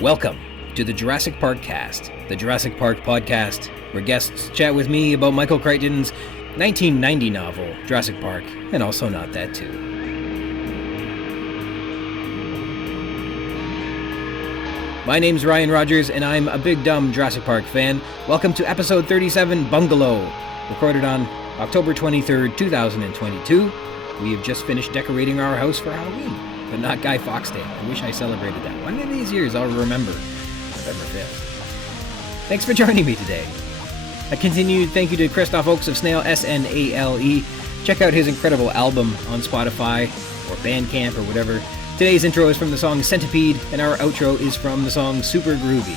Welcome to the Jurassic Park-Cast, the Jurassic Park podcast, where guests chat with me about Michael Crichton's 1990 novel, Jurassic Park, and also not that too. My name's Ryan Rogers, and I'm a big dumb Jurassic Park fan. Welcome to episode 37, Bungalow, recorded on October 23rd, 2022. We have just finished decorating our house for Halloween. But not Guy Fawkes Day. I wish I celebrated that. One of these years I'll remember November 5th. Thanks for joining me today. A continued thank you to Christoph Oakes of Snail, S-N-A-L-E. Check out his incredible album on Spotify or Bandcamp or whatever. Today's intro is from the song Centipede, and our outro is from the song Super Groovy.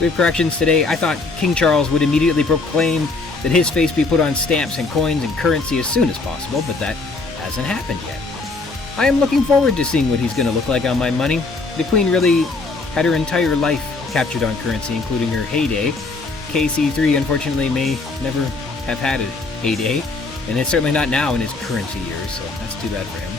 We have corrections today. I thought King Charles would immediately proclaim that his face be put on stamps and coins and currency as soon as possible, but that hasn't happened yet. I am looking forward to seeing what he's going to look like on my money. The Queen really had her entire life captured on currency, including her heyday. KC3, unfortunately, may never have had a heyday, and it's certainly not now in his currency years, so that's too bad for him.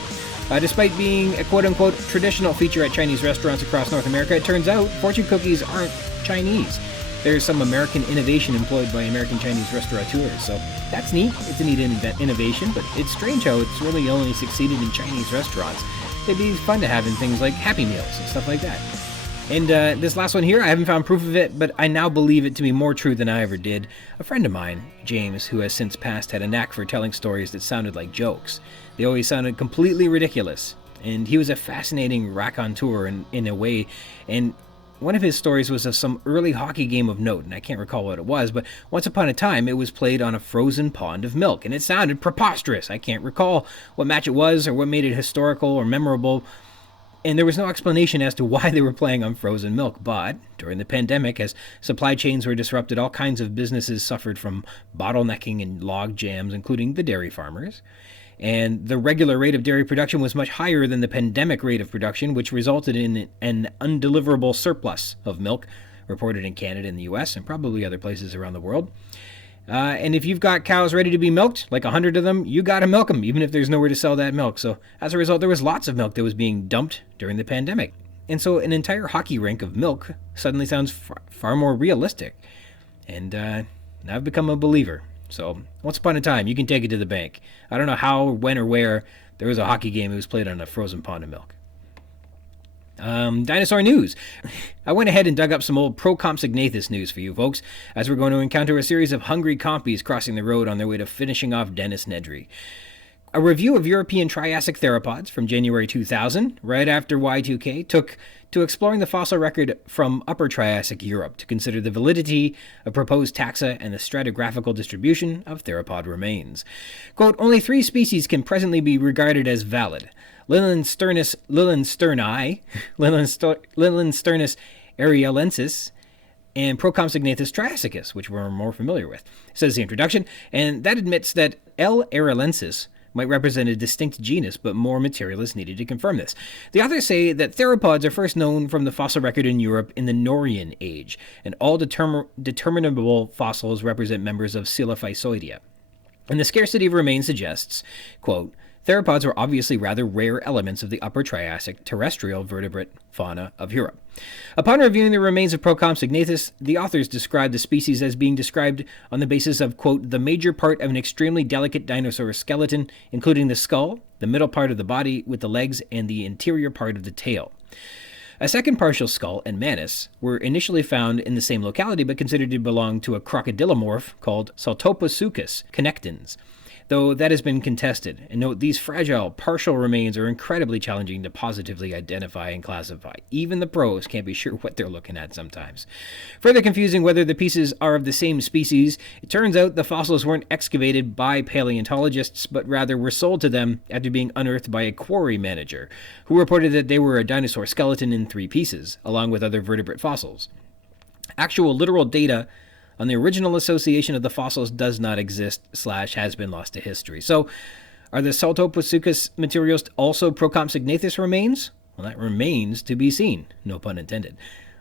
Despite being a quote-unquote traditional feature at Chinese restaurants across North America, it turns out fortune cookies aren't Chinese. There's some American innovation employed by American Chinese restaurateurs, so that's neat. It's a neat innovation, but it's strange how it's really only succeeded in Chinese restaurants. It'd be fun to have in things like Happy Meals and stuff like that. And this last one here, I haven't found proof of it, but I now believe it to be more true than I ever did. A friend of mine, James, who has since passed, had a knack for telling stories that sounded like jokes. They always sounded completely ridiculous, and he was a fascinating raconteur in a way, and one of his stories was of some early hockey game of note, and I can't recall what it was, but once upon a time it was played on a frozen pond of milk, and it sounded preposterous. I can't recall what match it was or what made it historical or memorable, and there was no explanation as to why they were playing on frozen milk. But during the pandemic, as supply chains were disrupted, all kinds of businesses suffered from bottlenecking and log jams, including the dairy farmers. And the regular rate of dairy production was much higher than the pandemic rate of production, which resulted in an undeliverable surplus of milk, reported in Canada and the US, and probably other places around the world. And if you've got cows ready to be milked, like 100 of them, you gotta milk them, even if there's nowhere to sell that milk. So as a result, there was lots of milk that was being dumped during the pandemic. And so an entire hockey rink of milk suddenly sounds far more realistic. And I've become a believer. So, once upon a time, you can take it to the bank. I don't know how, when, or where there was a hockey game that was played on a frozen pond of milk. Dinosaur news. I went ahead and dug up some old Procompsognathus news for you folks, as we're going to encounter a series of hungry compies crossing the road on their way to finishing off Dennis Nedry. A review of European Triassic theropods from January 2000, right after Y2K, took to exploring the fossil record from Upper Triassic Europe to consider the validity of proposed taxa and the stratigraphical distribution of theropod remains. Quote, only 3 species can presently be regarded as valid. Lilensternus arialensis, and Procompsognathus triassicus, which we're more familiar with, says the introduction, and that admits that L. arialensis might represent a distinct genus, but more material is needed to confirm this. The authors say that theropods are first known from the fossil record in Europe in the Norian age, and all determinable fossils represent members of Coelophysoidea. And the scarcity of remains suggests, quote, theropods were obviously rather rare elements of the Upper Triassic terrestrial vertebrate fauna of Europe. Upon reviewing the remains of Procompsognathus, the authors described the species as being described on the basis of, quote, the major part of an extremely delicate dinosaur skeleton, including the skull, the middle part of the body with the legs, and the interior part of the tail. A second partial skull and manus were initially found in the same locality, but considered to belong to a crocodilomorph called Saltoposuchus connectans, though that has been contested. And note, these fragile, partial remains are incredibly challenging to positively identify and classify. Even the pros can't be sure what they're looking at sometimes. Further confusing whether the pieces are of the same species, it turns out the fossils weren't excavated by paleontologists, but rather were sold to them after being unearthed by a quarry manager, who reported that they were a dinosaur skeleton in 3 pieces, along with other vertebrate fossils. Actual literal data on the original association of the fossils does not exist / has been lost to history. So, are the Saltoposuchus materials also Procompsognathus remains? Well, that remains to be seen. No pun intended.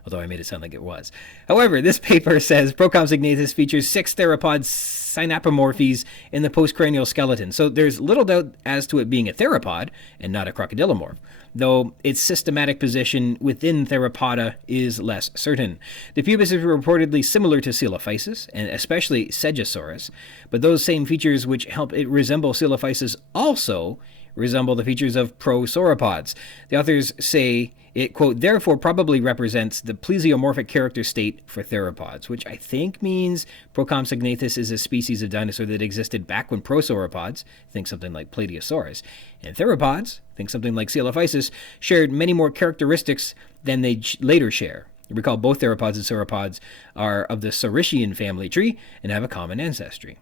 although I made it sound like it was. However, this paper says Procompsognathus features 6 theropod synapomorphies in the postcranial skeleton, so there's little doubt as to it being a theropod and not a crocodilomorph, though its systematic position within theropoda is less certain. The pubis is reportedly similar to Coelophysis, and especially Cegosaurus, but those same features which help it resemble Coelophysis also resemble the features of prosauropods. The authors say it, quote, therefore probably represents the plesiomorphic character state for theropods, which I think means Procompsognathus is a species of dinosaur that existed back when prosauropods, think something like Plateosaurus, and theropods, think something like Coelophysis, shared many more characteristics than they later share. Recall both theropods and sauropods are of the Saurischia family tree and have a common ancestry.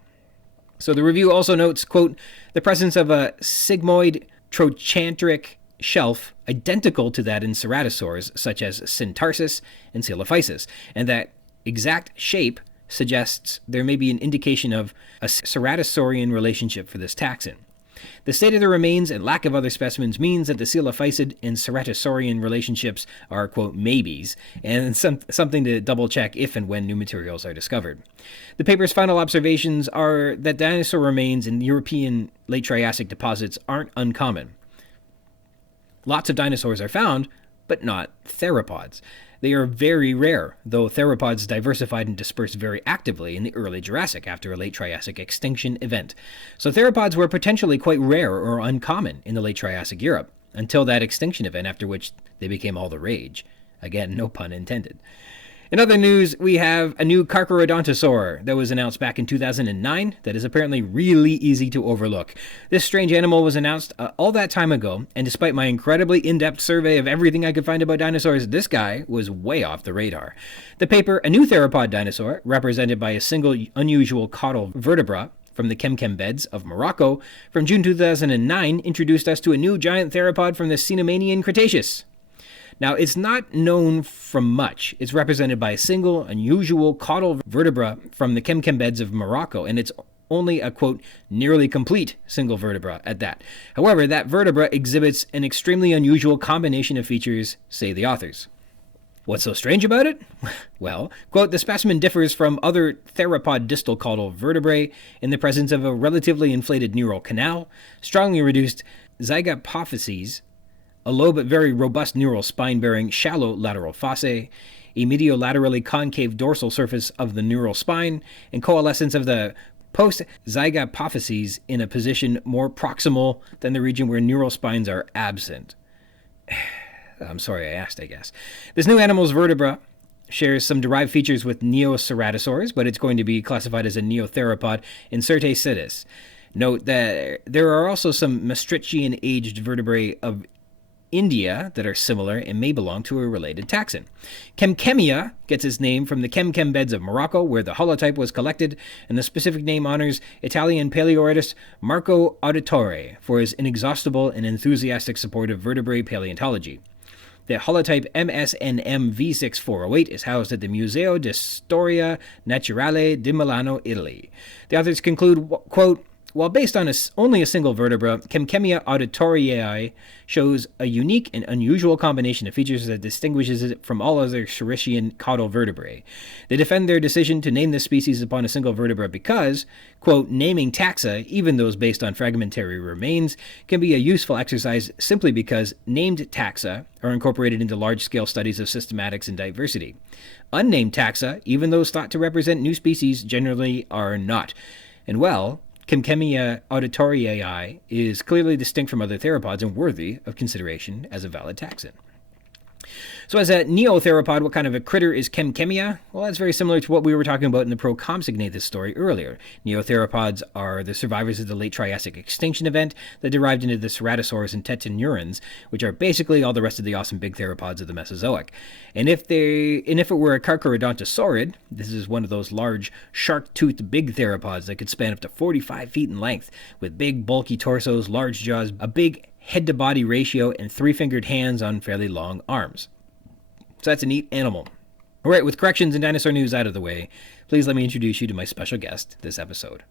So the review also notes, quote, the presence of a sigmoid trochanteric shelf identical to that in ceratosaurs such as Syntarsis and Coelophysis, and that exact shape suggests there may be an indication of a ceratosaurian relationship for this taxon. The state of the remains and lack of other specimens means that the Coelophysid and ceratosaurian relationships are, quote, maybes, and something to double-check if and when new materials are discovered. The paper's final observations are that dinosaur remains in European late Triassic deposits aren't uncommon. Lots of dinosaurs are found, but not theropods. They are very rare, though theropods diversified and dispersed very actively in the early Jurassic after a late Triassic extinction event. So theropods were potentially quite rare or uncommon in the late Triassic Europe, until that extinction event after which they became all the rage. Again, no pun intended. In other news, we have a new Carcharodontosaur that was announced back in 2009 that is apparently really easy to overlook. This strange animal was announced all that time ago, and despite my incredibly in-depth survey of everything I could find about dinosaurs, this guy was way off the radar. The paper, A New Theropod Dinosaur, represented by a single unusual caudal vertebra from the Kemkem beds of Morocco, from June 2009, introduced us to a new giant theropod from the Cenomanian Cretaceous. Now, it's not known from much. It's represented by a single, unusual caudal vertebra from the Kemkem beds of Morocco, and it's only a, quote, nearly complete single vertebra at that. However, that vertebra exhibits an extremely unusual combination of features, say the authors. What's so strange about it? Well, quote, the specimen differs from other theropod distal caudal vertebrae in the presence of a relatively inflated neural canal, strongly reduced zygapophyses, a low but very robust neural spine bearing shallow lateral fossae, a mediolaterally concave dorsal surface of the neural spine, and coalescence of the post-zygapophyses in a position more proximal than the region where neural spines are absent. I'm sorry I asked, I guess. This new animal's vertebra shares some derived features with neoceratosaurs, but it's going to be classified as a neotheropod in Certae. Note that there are also some Maastrichtian-aged vertebrae of India that are similar and may belong to a related taxon. Kemkemia gets its name from the Kemkem beds of Morocco, where the holotype was collected, and the specific name honors Italian paleoartist Marco Auditore for his inexhaustible and enthusiastic support of vertebrate paleontology. The holotype MSNM V6408 is housed at the Museo di Storia Naturale di Milano, Italy. The authors conclude, quote, while based on only a single vertebra, Kemkemia auditoriae shows a unique and unusual combination of features that distinguishes it from all other Saurischia caudal vertebrae. They defend their decision to name this species upon a single vertebra because, quote, naming taxa, even those based on fragmentary remains, can be a useful exercise simply because named taxa are incorporated into large-scale studies of systematics and diversity. Unnamed taxa, even those thought to represent new species, generally are not. And well, Kemkemia auditoriae is clearly distinct from other theropods and worthy of consideration as a valid taxon. So as a neotheropod, what kind of a critter is Kemkemia? Well, that's very similar to what we were talking about in the Procompsognathus story earlier. Neotheropods are the survivors of the late Triassic extinction event that derived into the ceratosaurs and tetanurans, which are basically all the rest of the awesome big theropods of the Mesozoic. And if it were a Carcharodontosaurid, this is one of those large shark-toothed big theropods that could span up to 45 feet in length, with big bulky torsos, large jaws, a big head-to-body ratio, and three-fingered hands on fairly long arms. So that's a neat animal. All right, with corrections and dinosaur news out of the way, please let me introduce you to my special guest this episode.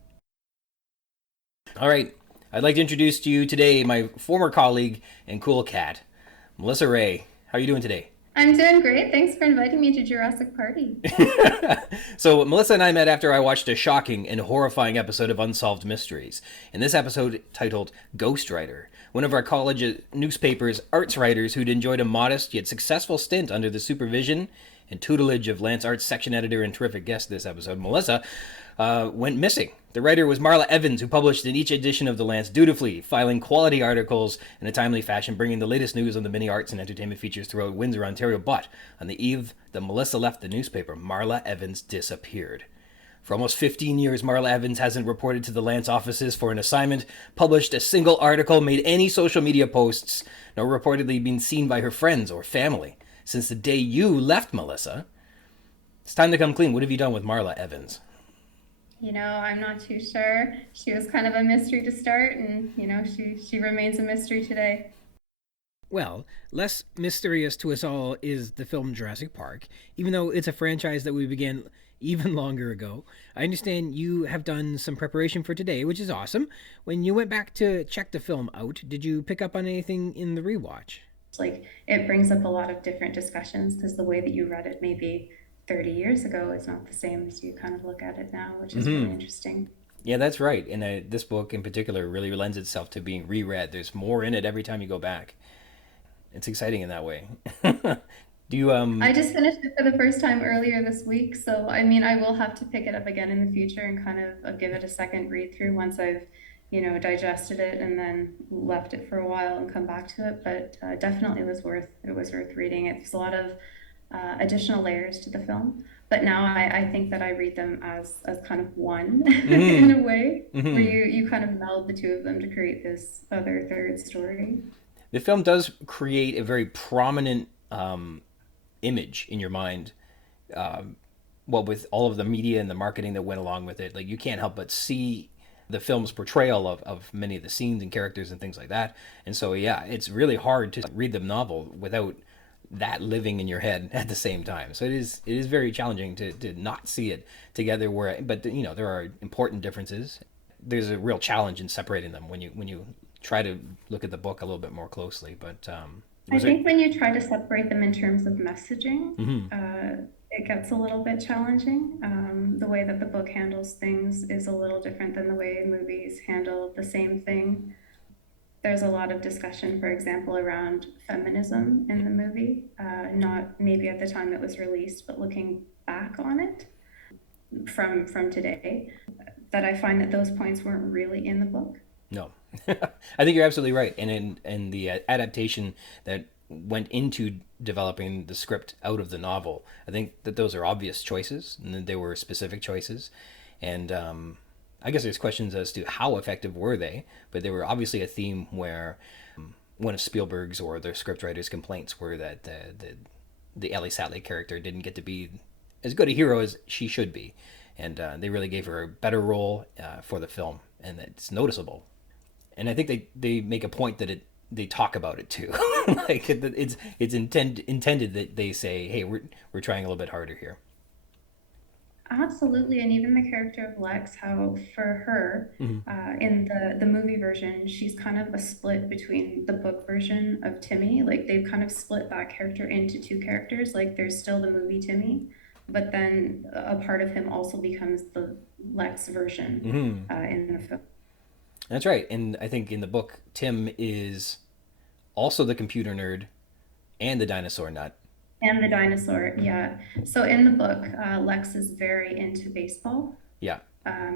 All right, I'd like to introduce to you today my former colleague and cool cat, Melissa Ray. How are you doing today? I'm doing great. Thanks for inviting me to Jurassic Party. So, Melissa and I met after I watched a shocking and horrifying episode of Unsolved Mysteries. In this episode, titled Ghostwriter, one of our college newspaper's arts writers who'd enjoyed a modest yet successful stint under the supervision and tutelage of Lance Art's section editor and terrific guest this episode, Melissa, went missing. The writer was Marla Evans, who published in each edition of the Lance dutifully, filing quality articles in a timely fashion, bringing the latest news on the many arts and entertainment features throughout Windsor, Ontario. But on the eve that Melissa left the newspaper, Marla Evans disappeared. For almost 15 years, Marla Evans hasn't reported to the Lance offices for an assignment, published a single article, made any social media posts, nor reportedly been seen by her friends or family. Since the day you left, Melissa, it's time to come clean. What have you done with Marla Evans? I'm not too sure. She was kind of a mystery to start, and she remains a mystery today. Well, less mysterious to us all is the film Jurassic Park, even though it's a franchise that we began even longer ago. I understand you have done some preparation for today, which is awesome. When you went back to check the film out, did you pick up on anything in the rewatch? It's like it brings up a lot of different discussions because the way that you read it maybe 30 years ago is not the same as you kind of look at it now, which is really interesting. Yeah, that's right. And this book in particular really lends itself to being reread. There's more in it every time you go back. It's exciting in that way. Do you I just finished it for the first time earlier this week, so I mean, I will have to pick it up again in the future and kind of give it a second read through once I've, digested it and then left it for a while and come back to it. But definitely it was worth reading. It's a lot of additional layers to the film. But now I think that I read them as kind of one in a way, where you kind of meld the two of them to create this other third story. The film does create a very prominent image in your mind. Well, with all of the media and the marketing that went along with it, like you can't help but see the film's portrayal of many of the scenes and characters and things like that. And so, yeah, it's really hard to read the novel without that living in your head at the same time. So it is very challenging to not see it together. But there are important differences. There's a real challenge in separating them when you try to look at the book a little bit more closely. But I was it? think when you try to separate them in terms of messaging, it gets a little bit challenging. The way that the book handles things is a little different than the way movies handle the same thing. There's a lot of discussion, for example, around feminism in the movie, not maybe at the time it was released, but looking back on it from today, that I find that those points weren't really in the book. No, I think you're absolutely right. And in the adaptation that went into developing the script out of the novel, I think that those are obvious choices, and that they were specific choices. And I guess there's questions as to how effective were they, but they were obviously a theme where one of Spielberg's or the scriptwriter's complaints were that the Ellie Sattler character didn't get to be as good a hero as she should be, and they really gave her a better role for the film, and it's noticeable. And I think they make a point that they talk about it too. Like intended that they say, hey, we're trying a little bit harder here. Absolutely, and even the character of Lex, how for her, in the movie version, she's kind of a split between the book version of Timmy. Like they've kind of split that character into two characters. Like there's still the movie Timmy, but then a part of him also becomes the Lex version in the film. That's right. And I think in the book, Tim is also the computer nerd and the dinosaur nut. And the dinosaur, yeah. So in the book, Lex is very into baseball. Yeah.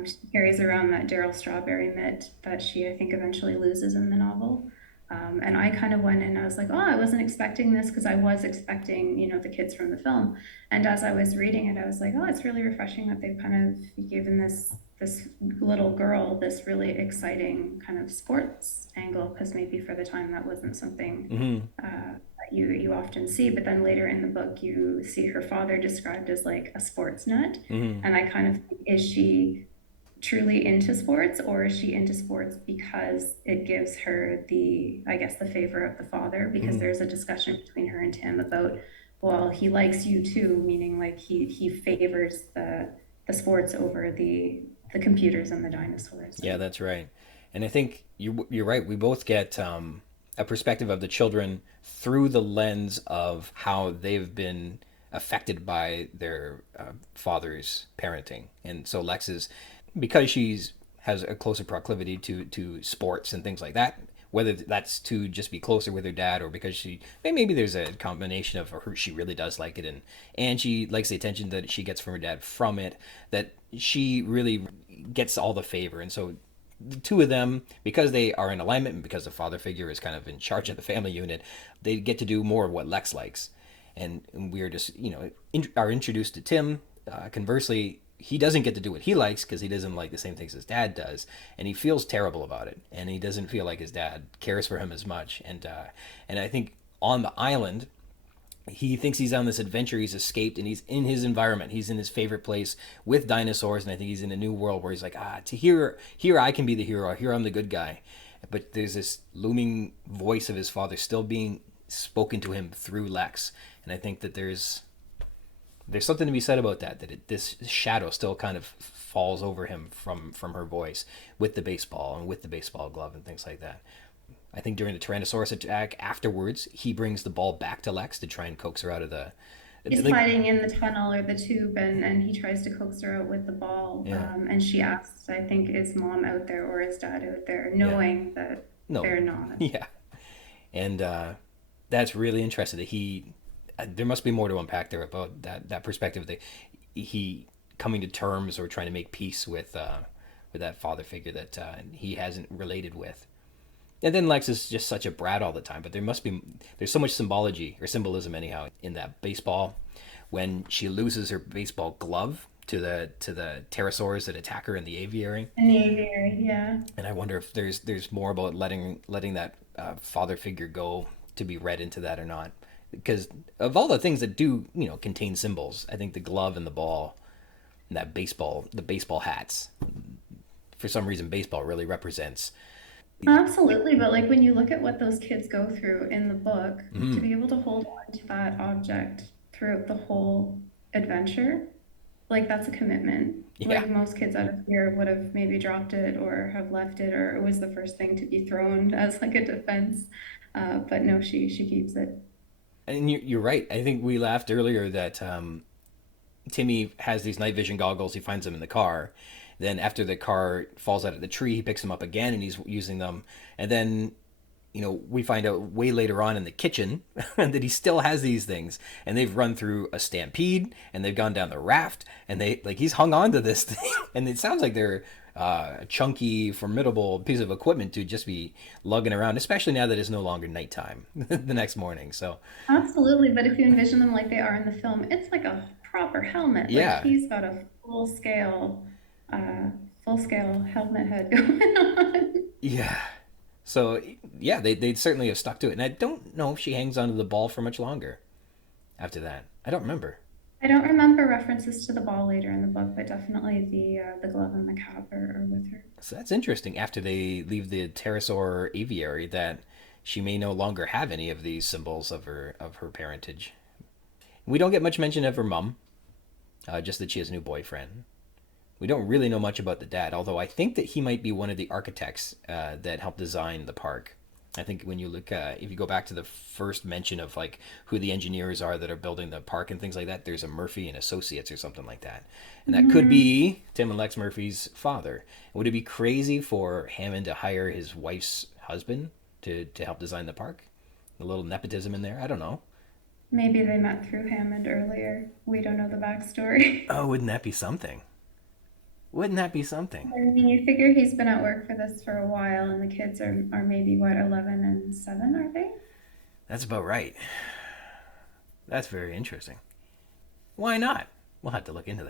She carries around that Daryl Strawberry mitt that she, I think, eventually loses in the novel. And I kind of went in, I was like, oh, I wasn't expecting this because I was expecting, the kids from the film. And as I was reading it, I was like, oh, it's really refreshing that they've kind of given this little girl this really exciting kind of sports angle, because maybe for the time that wasn't something that you often see. But then later in the book, you see her father described as like a sports nut. And I kind of think, is she truly into sports, or is she into sports because it gives her I guess, the favor of the father? Because there's a discussion between her and Tim about, well, he likes you too, meaning like he favors the sports over the computers and the dinosaurs. Yeah, that's right. And I think you're right. We both get a perspective of the children through the lens of how they've been affected by their father's parenting. And so Lex is, because she's has a closer proclivity to sports and things like that, whether that's to just be closer with her dad or because maybe there's a combination of her, she really does like it, and she likes the attention that she gets from her dad from it, that she really gets all the favor. And so the two of them, because they are in alignment and because the father figure is kind of in charge of the family unit, they get to do more of what Lex likes. And we're just, are introduced to Tim. Conversely, he doesn't get to do what he likes because he doesn't like the same things his dad does, and he feels terrible about it, and he doesn't feel like his dad cares for him as much. And I think on the island, he thinks he's on this adventure, he's escaped, and he's in his environment, he's in his favorite place with dinosaurs, and I think he's in a new world where he's like, here I can be the hero, here I'm the good guy. But there's this looming voice of his father still being spoken to him through Lex, and I think that there's something to be said about that this shadow still kind of falls over him from her voice with the baseball and with the baseball glove and things like that. I think during the Tyrannosaurus attack afterwards, he brings the ball back to Lex to try and coax her out of the... He's hiding in the tunnel or the tube, and he tries to coax her out with the ball. Yeah. And she asks, I think, is mom out there or is dad out there, knowing that they're not. Yeah. And that's really interesting that there must be more to unpack there about that perspective, that he coming to terms or trying to make peace with that father figure that he hasn't related with. And then Lex is just such a brat all the time, but there's so much symbolism anyhow in that baseball when she loses her baseball glove to the pterosaurs that attack her in the aviary. In the aviary, yeah. And I wonder if there's more about letting that father figure go to be read into that or not. Because of all the things that do, contain symbols, I think the glove and the ball and the baseball hats, for some reason, baseball really represents. Absolutely, but like when you look at what those kids go through in the book, to be able to hold on to that object throughout the whole adventure, like that's a commitment. Yeah. Like most kids out of fear would have maybe dropped it or have left it, or it was the first thing to be thrown as like a defense. But no, she keeps it. And you're right. I think we laughed earlier that Timmy has these night vision goggles. He finds them in the car. Then after the car falls out of the tree, he picks them up again and he's using them. And then, we find out way later on in the kitchen that he still has these things. And they've run through a stampede and they've gone down the raft and he's hung on to this thing. And it sounds like they're a chunky, formidable piece of equipment to just be lugging around, especially now that it's no longer nighttime the next morning. So absolutely, but if you envision them like they are in the film, it's like a proper helmet. Yeah. Like he's got a full scale helmet head going on. Yeah. So yeah, they certainly have stuck to it, and I don't know if she hangs onto the ball for much longer after that. I don't remember. I don't remember references to the ball later in the book, but definitely the glove and the cap are with her. So that's interesting. After they leave the pterosaur aviary, that she may no longer have any of these symbols of her parentage. We don't get much mention of her mom, just that she has a new boyfriend. We don't really know much about the dad, although I think that he might be one of the architects that helped design the park. I think when you look, if you go back to the first mention of like who the engineers are that are building the park and things like that, there's a Murphy and Associates or something like that. And that could be Tim and Lex Murphy's father. Would it be crazy for Hammond to hire his wife's husband to help design the park? A little nepotism in there? I don't know. Maybe they met through Hammond earlier. We don't know the backstory. Oh, wouldn't that be something? Wouldn't that be something? I mean, you figure he's been at work for this for a while, and the kids are maybe, 11 and 7, are they? That's about right. That's very interesting. Why not? We'll have to look into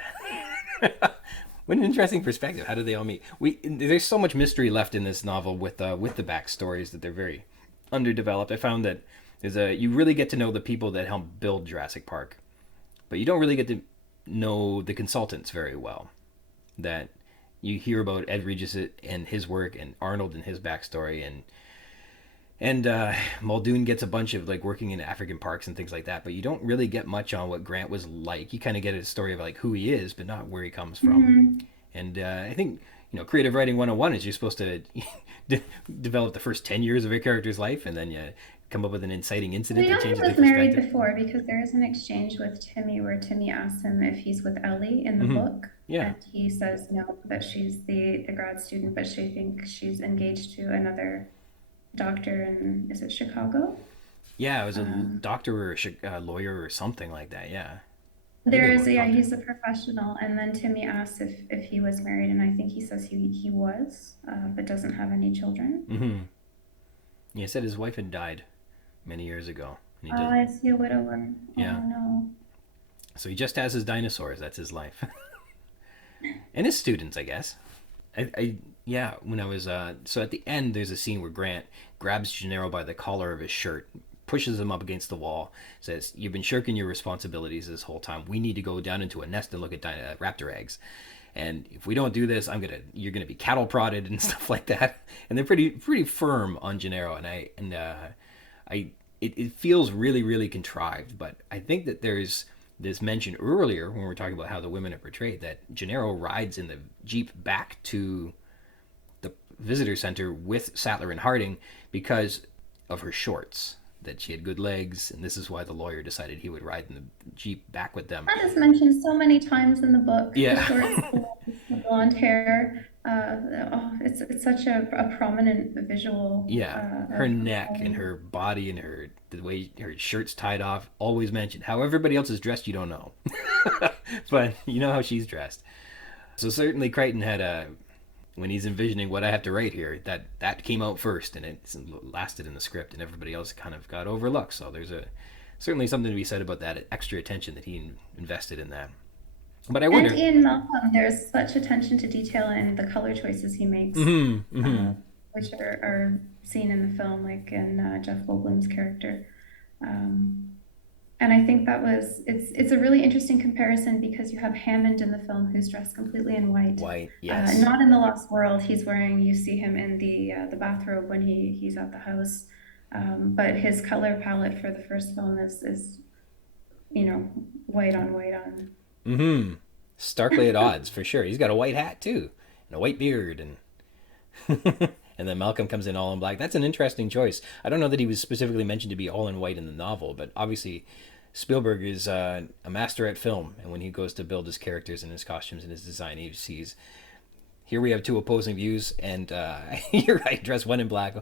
that. What an interesting perspective. How do they all meet? There's so much mystery left in this novel with the backstories that they're very underdeveloped. I found that you really get to know the people that helped build Jurassic Park, but you don't really get to know the consultants very well. That you hear about Ed Regis and his work, and Arnold and his backstory, and Muldoon gets a bunch of like working in African parks and things like that, but you don't really get much on what Grant was like. You kind of get a story of like who he is, but not where he comes from. And I think creative writing 101 is you're supposed to develop the first 10 years of a character's life, and then you come up with an inciting incident We know that he changes their was married perspective. before because there is an exchange with Timmy where Timmy asks him if he's with Ellie in the book. Yeah. And he says no, that she's the grad student, but she thinks she's engaged to another doctor in, is it Chicago? Yeah, it was a Um, doctor or a lawyer or something like that. Yeah. I think it there was is, a yeah, doctor. he's a professional. And then Timmy asks if he was married, and I think he says he was, but doesn't have any children. Mm-hmm. Yeah, he said his wife had died many years ago, and he Oh, did. I see a widower. Yeah. Oh no. So he just has his dinosaurs. That's his life, and his students, I guess. Yeah. When I was so at the end, there's a scene where Grant grabs Gennaro by the collar of his shirt, pushes him up against the wall, says, "You've been shirking your responsibilities this whole time. We need to go down into a nest and look at raptor eggs. And if we don't do this, you're gonna be cattle prodded and stuff like that." And they're pretty firm on Gennaro, and it feels really really contrived. But I think that there's this mention earlier when we were talking about how the women are portrayed, that Gennaro rides in the jeep back to the visitor center with Sattler and Harding because of her shorts, that she had good legs, and this is why the lawyer decided he would ride in the jeep back with them. That is mentioned so many times in the book. The Yeah. shorts, the legs, the blonde hair. Oh, it's such a prominent visual. Yeah, her Of neck and Ellie. her body and the way her shirt's tied off, always mentioned. How everybody else is dressed, you don't know. But you know how she's dressed. So certainly Crichton had when he's envisioning what I have to write here, that came out first, and it lasted in the script, and everybody else kind of got overlooked. So there's certainly something to be said about that extra attention that he invested in that. But I And wonder. Ian Malcolm, there's such attention to detail in the color choices he makes, Mm-hmm, mm-hmm. which are seen in the film, like in Jeff Goldblum's character. Um, and I think it's a really interesting comparison because you have Hammond in the film who's dressed completely in white. White, yes. Not in the Lost World. He's wearing. You see him in the bathrobe when he's at the house. But his color palette for the first film is you know white on white on. Mm-hmm. Starkly at odds for sure. He's got a white hat too, and a white beard, and and then Malcolm comes in all in black. That's an interesting choice. I don't know that he was specifically mentioned to be all in white in the novel, but obviously Spielberg is a master at film, and when he goes to build his characters and his costumes and his design, he sees here we have two opposing views, and you're right. Dress one in black,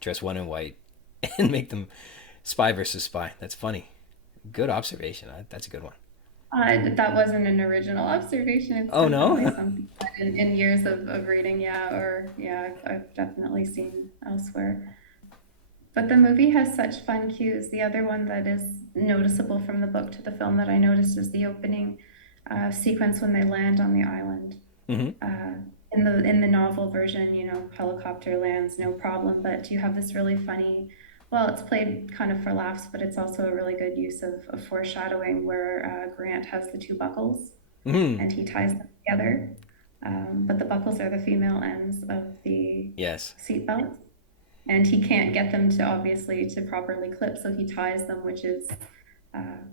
dress one in white, and make them spy versus spy. That's funny. Good observation. That's a good one. That wasn't an original observation. It's Oh definitely no. something that in years of reading, yeah, or yeah, I've definitely seen elsewhere. But the movie has such fun cues. The other one that is noticeable from the book to the film that I noticed is the opening sequence when they land on the island. Mm-hmm. Uh, in the novel version, helicopter lands, no problem. But you have this really funny, well, it's played kind of for laughs, but it's also a really good use of foreshadowing where Grant has the two buckles Mm-hmm. and he ties them together. But the buckles are the female ends of the Yes. seatbelt, and he can't get them to obviously to properly clip, so he ties them, which is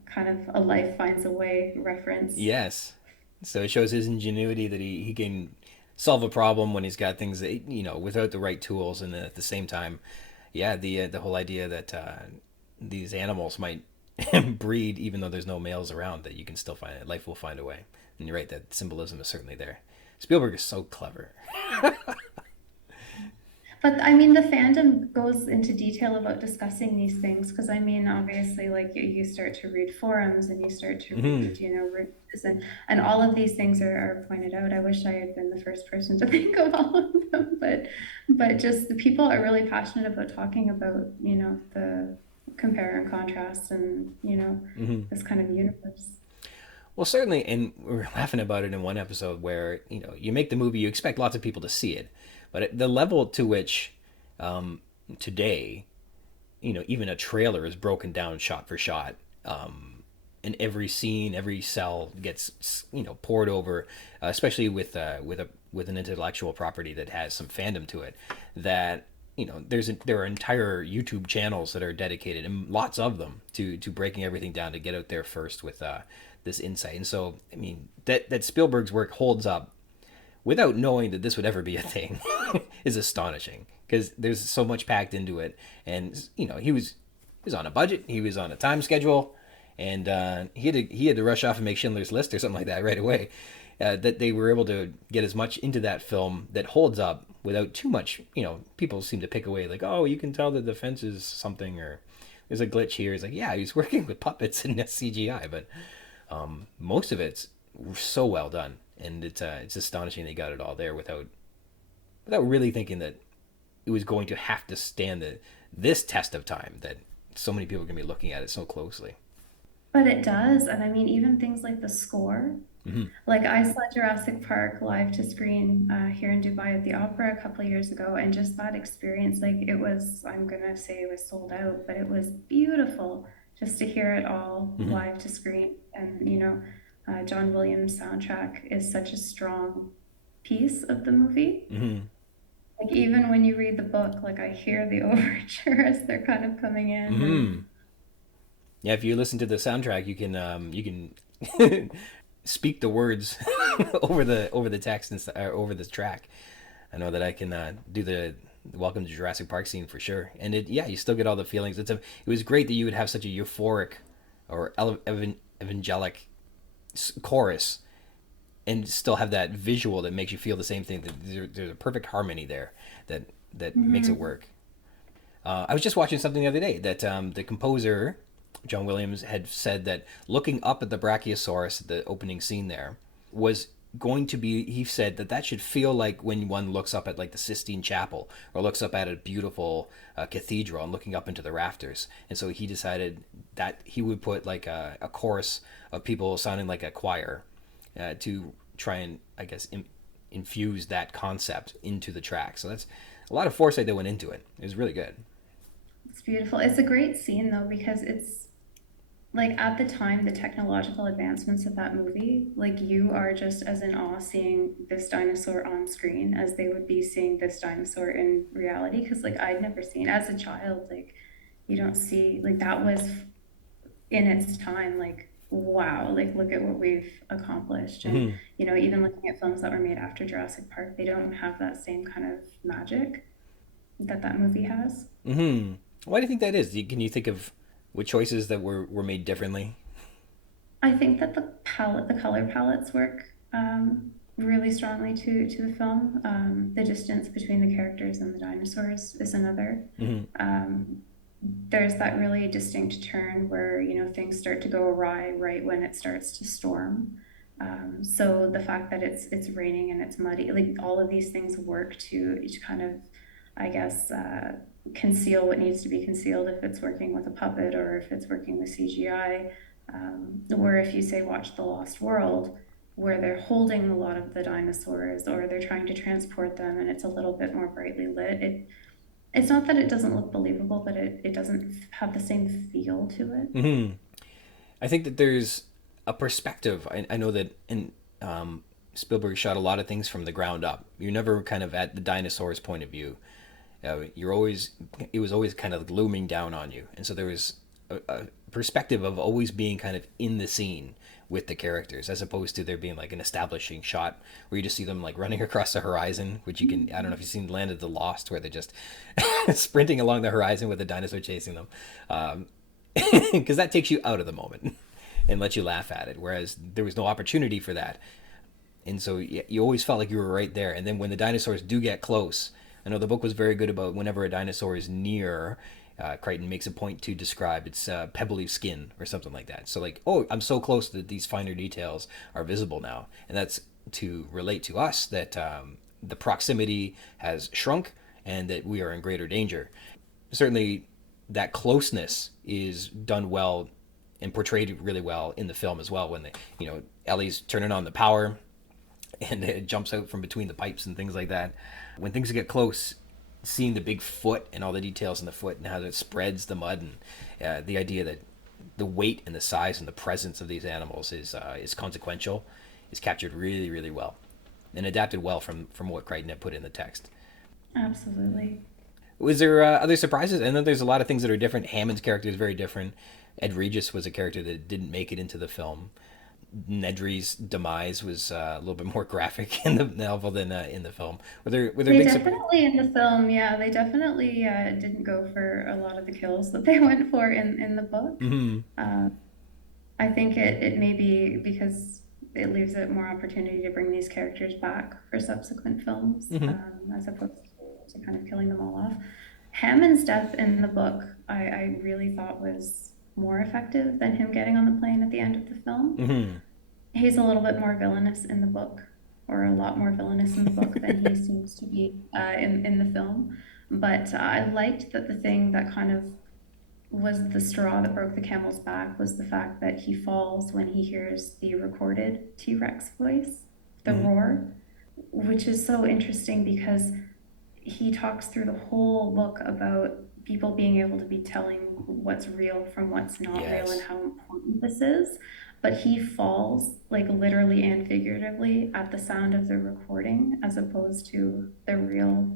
kind of a life finds a way reference. Yes. So it shows his ingenuity that he can solve a problem when he's got things that, without the right tools, and then at the same time, yeah, the whole idea that these animals might breed even though there's no males around, that you can still find it. Life will find a way. And you're right, that symbolism is certainly there. Spielberg is so clever. But I mean, the fandom goes into detail about discussing these things because I mean, obviously, like you start to read forums and you start to Mm-hmm. read, reviews, and all of these things are pointed out. I wish I had been the first person to think of all of them, but just the people are really passionate about talking about, the compare and contrast and, Mm-hmm. this kind of universe. Well, certainly, and we were laughing about it in one episode where you make the movie, you expect lots of people to see it, but at the level to which today, even a trailer is broken down shot for shot, and every scene, every cell gets poured over, especially with an intellectual property that has some fandom to it. That there are entire YouTube channels that are dedicated, and lots of them, to breaking everything down to get out there first with this insight. And so, I mean, that Spielberg's work holds up without knowing that this would ever be a thing is astonishing. because there's so much packed into it. And he was on a budget, he was on a time schedule, and he had to rush off and make Schindler's List or something like that right away. That they were able to get as much into that film that holds up without too much. People seem to pick away like, oh, you can tell the defense is something, or there's a glitch here. It's like, yeah, he's working with puppets and CGI, but most of it's so well done, and it's astonishing they got it all there without really thinking that it was going to have to stand this test of time, that so many people are going to be looking at it so closely. But it does, and I mean, even things like the score. Mm-hmm. Like I saw Jurassic Park live to screen here in Dubai at the Opera a couple of years ago, and just that experience, like it was, I'm gonna say it was sold out, but it was beautiful just to hear it all Mm-hmm. live to screen. And John Williams' soundtrack is such a strong piece of the movie. Mm-hmm. Like even when you read the book, like I hear the overture as they're kind of coming in. Mm-hmm. Yeah, if you listen to the soundtrack, you can speak the words over the text and over the track. I know that I can do the Welcome to Jurassic Park scene for sure, and you still get all the feelings. It was great that you would have such a euphoric or evangelic chorus, and still have that visual that makes you feel the same thing. There's a perfect harmony there that makes it work. I was just watching something the other day that the composer John Williams had said that looking up at the Brachiosaurus, the opening scene there, was going to be, he said that should feel like when one looks up at like the Sistine Chapel, or looks up at a beautiful cathedral and looking up into the rafters. And so he decided that he would put like a chorus of people sounding like a choir to try and, I guess, infuse that concept into the track. So that's a lot of foresight that went into it. It was really good. It's beautiful. It's a great scene though, because it's like at the time, the technological advancements of that movie, like you are just as in awe seeing this dinosaur on screen as they would be seeing this dinosaur in reality. Because like I'd never seen, as a child, like you don't see, like that was in its time, like wow, like look at what we've accomplished. And Mm-hmm. even looking at films that were made after Jurassic Park, they don't have that same kind of magic that movie has. Mm-hmm. Why do you think that is? Can you think of what choices that were made differently? I think that the color palettes work really strongly to the film. The distance between the characters and the dinosaurs is another. Mm-hmm. There's that really distinct turn where things start to go awry right when it starts to storm. So the fact that it's raining and it's muddy, like all of these things work to kind of, I guess, conceal what needs to be concealed if it's working with a puppet or if it's working with CGI. Or if you say watch The Lost World, where they're holding a lot of the dinosaurs or they're trying to transport them and it's a little bit more brightly lit. It's not that it doesn't look believable, but it doesn't have the same feel to it. Mm-hmm. I think that there's a perspective. I know that Spielberg shot a lot of things from the ground up. You're never kind of at the dinosaur's point of view. It was always kind of looming down on you, and so there was a perspective of always being kind of in the scene with the characters, as opposed to there being like an establishing shot where you just see them like running across the horizon, which you can, I don't know if you've seen Land of the Lost, where they're just sprinting along the horizon with a dinosaur chasing them, because that takes you out of the moment and lets you laugh at it, whereas there was no opportunity for that. And so you always felt like you were right there. And then when the dinosaurs do get close, I know the book was very good about whenever a dinosaur is near, Crichton makes a point to describe its pebbly skin or something like that. So like, oh, I'm so close that these finer details are visible now. And that's to relate to us that the proximity has shrunk and that we are in greater danger. Certainly that closeness is done well and portrayed really well in the film as well, when Ellie's turning on the power and it jumps out from between the pipes and things like that. When things get close, seeing the big foot and all the details in the foot and how it spreads the mud, and the idea that the weight and the size and the presence of these animals is consequential, is captured really, really well and adapted well from what Crichton had put in the text. Absolutely. Was there other surprises? I know there's a lot of things that are different. Hammond's character is very different. Ed Regis was a character that didn't make it into the film. Nedry's demise was a little bit more graphic in the novel than in the film. Were there They big definitely in the film, yeah, they definitely didn't go for a lot of the kills that they went for in the book. hmm Uh, I think it may be because it leaves it more opportunity to bring these characters back for subsequent films, hmm as opposed to kind of killing them all off. Hammond's death in the book, I really thought was more effective than him getting on the plane at the end of the film. hmm He's a little bit more villainous in the book, or a lot more villainous in the book than he seems to be in the film. But I liked that the thing that kind of was the straw that broke the camel's back was the fact that he falls when he hears the recorded T-Rex voice, the hmm roar, which is so interesting because he talks through the whole book about people being able to be telling what's real from what's not real and Yes. how important this is. But he falls, like literally and figuratively, at the sound of the recording as opposed to the real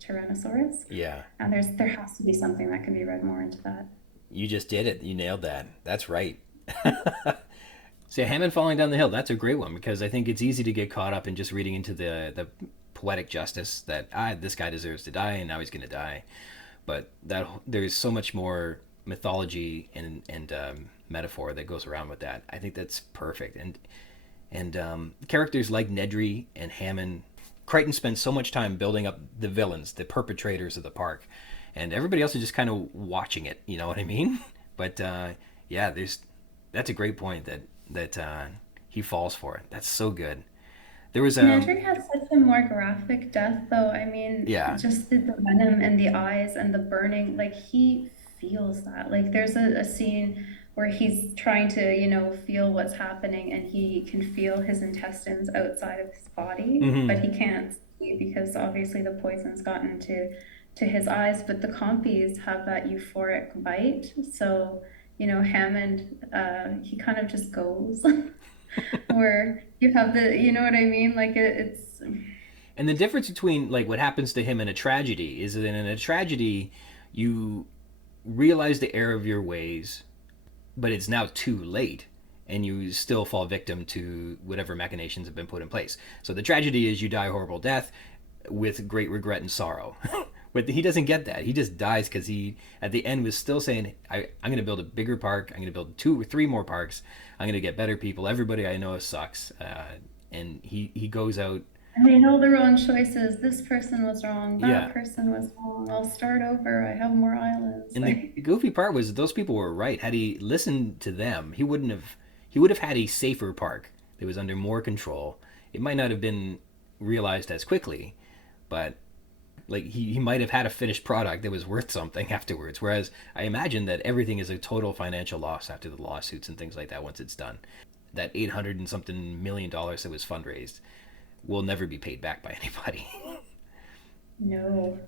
Tyrannosaurus. Yeah. And there has to be something that can be read more into that. You just did it. You nailed that. That's right. So Hammond falling down the hill, that's a great one because I think it's easy to get caught up in just reading into the poetic justice that this guy deserves to die and now he's going to die. But that there's so much more mythology and metaphor that goes around with that. I think that's perfect. And characters like Nedry and Hammond, Crichton spends so much time building up the villains, the perpetrators of the park, and everybody else is just kind of watching it. You know what I mean? But yeah, that's a great point that he falls for it. That's so good. There was Nedry has such a more graphic death, though. I mean, yeah. just the venom and the eyes and the burning, like he feels that. Like there's a scene where he's trying to, feel what's happening and he can feel his intestines outside of his body, hmm but he can't see because obviously the poison's gotten to his eyes. But the compies have that euphoric bite. So, Hammond, he kind of just goes. Or you have you know what I mean? Like it's And the difference between like what happens to him in a tragedy is that in a tragedy you realize the error of your ways, but it's now too late and you still fall victim to whatever machinations have been put in place. So the tragedy is you die a horrible death with great regret and sorrow. But he doesn't get that. He just dies because he, at the end, was still saying, I'm going to build a bigger park. I'm going to build 2 or 3 more parks. I'm going to get better people. Everybody I know sucks. And he goes out. I made all the wrong choices. This person was wrong. Yeah. That person was wrong. I'll start over. I have more islands. And the Like goofy part was those people were right. Had he listened to them, he would have had a safer park that was under more control. It might not have been realized as quickly, but like he might have had a finished product that was worth something afterwards. Whereas I imagine that everything is a total financial loss after the lawsuits and things like that once it's done. That 800 and something million dollars that was fundraised will never be paid back by anybody. no.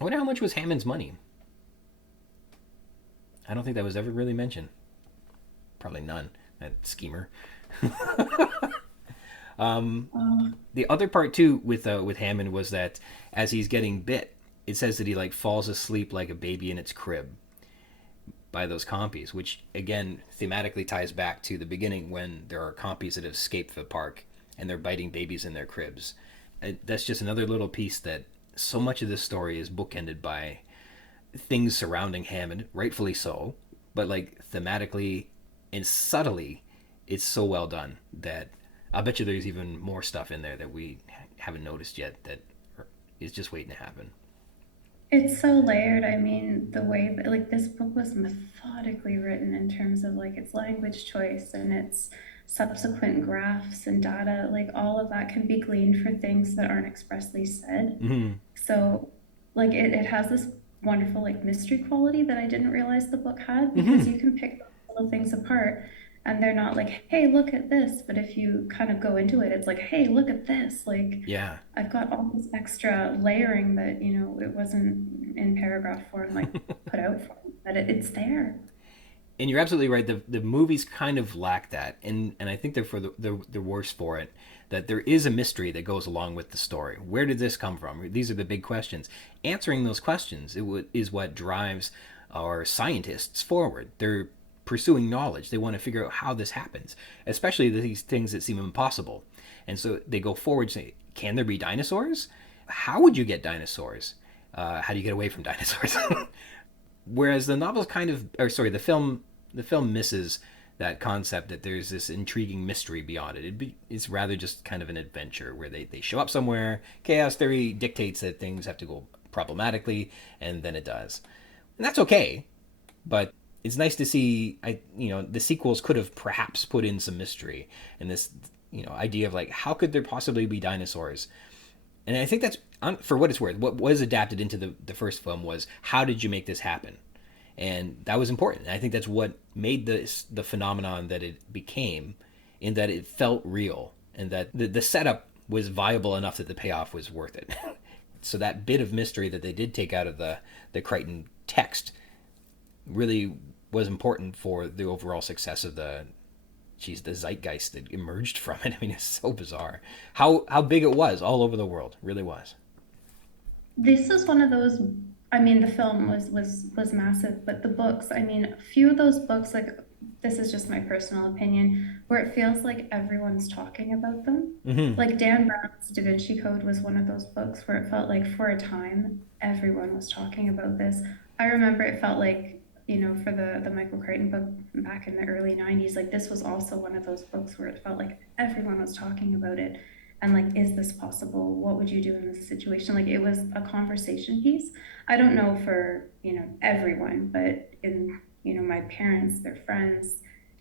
I wonder how much was Hammond's money. I don't think that was ever really mentioned. Probably none. That schemer. The other part too with Hammond was that as he's getting bit, it says that he like falls asleep like a baby in its crib by those compies, which again thematically ties back to the beginning when there are compies that have escaped the park and they're biting babies in their cribs. That's just another little piece that so much of this story is bookended by things surrounding Hammond, rightfully so, but like thematically and subtly, it's so well done that I bet you there's even more stuff in there that we haven't noticed yet that is just waiting to happen. It's so layered. I mean, the way that like this book was methodically written in terms of like its language choice and its subsequent graphs and data, like all of that can be gleaned for things that aren't expressly said. Mm-hmm. So like it has this wonderful like mystery quality that I didn't realize the book had because Mm-hmm. you can pick those little things apart and they're not like, hey, look at this. But if you kind of go into it, it's like, hey, look at this. Like Yeah. I've got all this extra layering that, it wasn't in paragraph form, like put out for me, but it's there. And you're absolutely right. The movies kind of lack that, and I think they're for the worse for it. That there is a mystery that goes along with the story. Where did this come from? These are the big questions. Answering those questions is what drives our scientists forward. pursuing knowledge. They want to figure out how this happens, especially these things that seem impossible. And so they go forward and say, can there be dinosaurs? How would you get dinosaurs? How do you get away from dinosaurs? Whereas the novel's the film misses that concept that there's this intriguing mystery beyond it. It's rather just kind of an adventure where they show up somewhere, chaos theory dictates that things have to go problematically, and then it does. And that's okay, but it's nice to see, the sequels could have perhaps put in some mystery and this, idea of like, how could there possibly be dinosaurs? And I think that's, for what it's worth, what was adapted into the first film was, how did you make this happen? And that was important. And I think that's what made the phenomenon that it became, in that it felt real, and that the setup was viable enough that the payoff was worth it. So that bit of mystery that they did take out of the Crichton text really was important for the overall success of the zeitgeist that emerged from it. I mean, it's so bizarre how big it was all over the world. It really was. This is one of those, I mean, the film was massive, but the books, I mean, a few of those books, like, this is just my personal opinion, where it feels like everyone's talking about them. Mm-hmm. Like Dan Brown's Da Vinci Code was one of those books where it felt like for a time everyone was talking about this. I remember it felt like, for the Michael Crichton book back in the early 90s, like this was also one of those books where it felt like everyone was talking about it. And like, is this possible? What would you do in this situation? Like, it was a conversation piece. I don't know for, everyone, but in, my parents, their friends,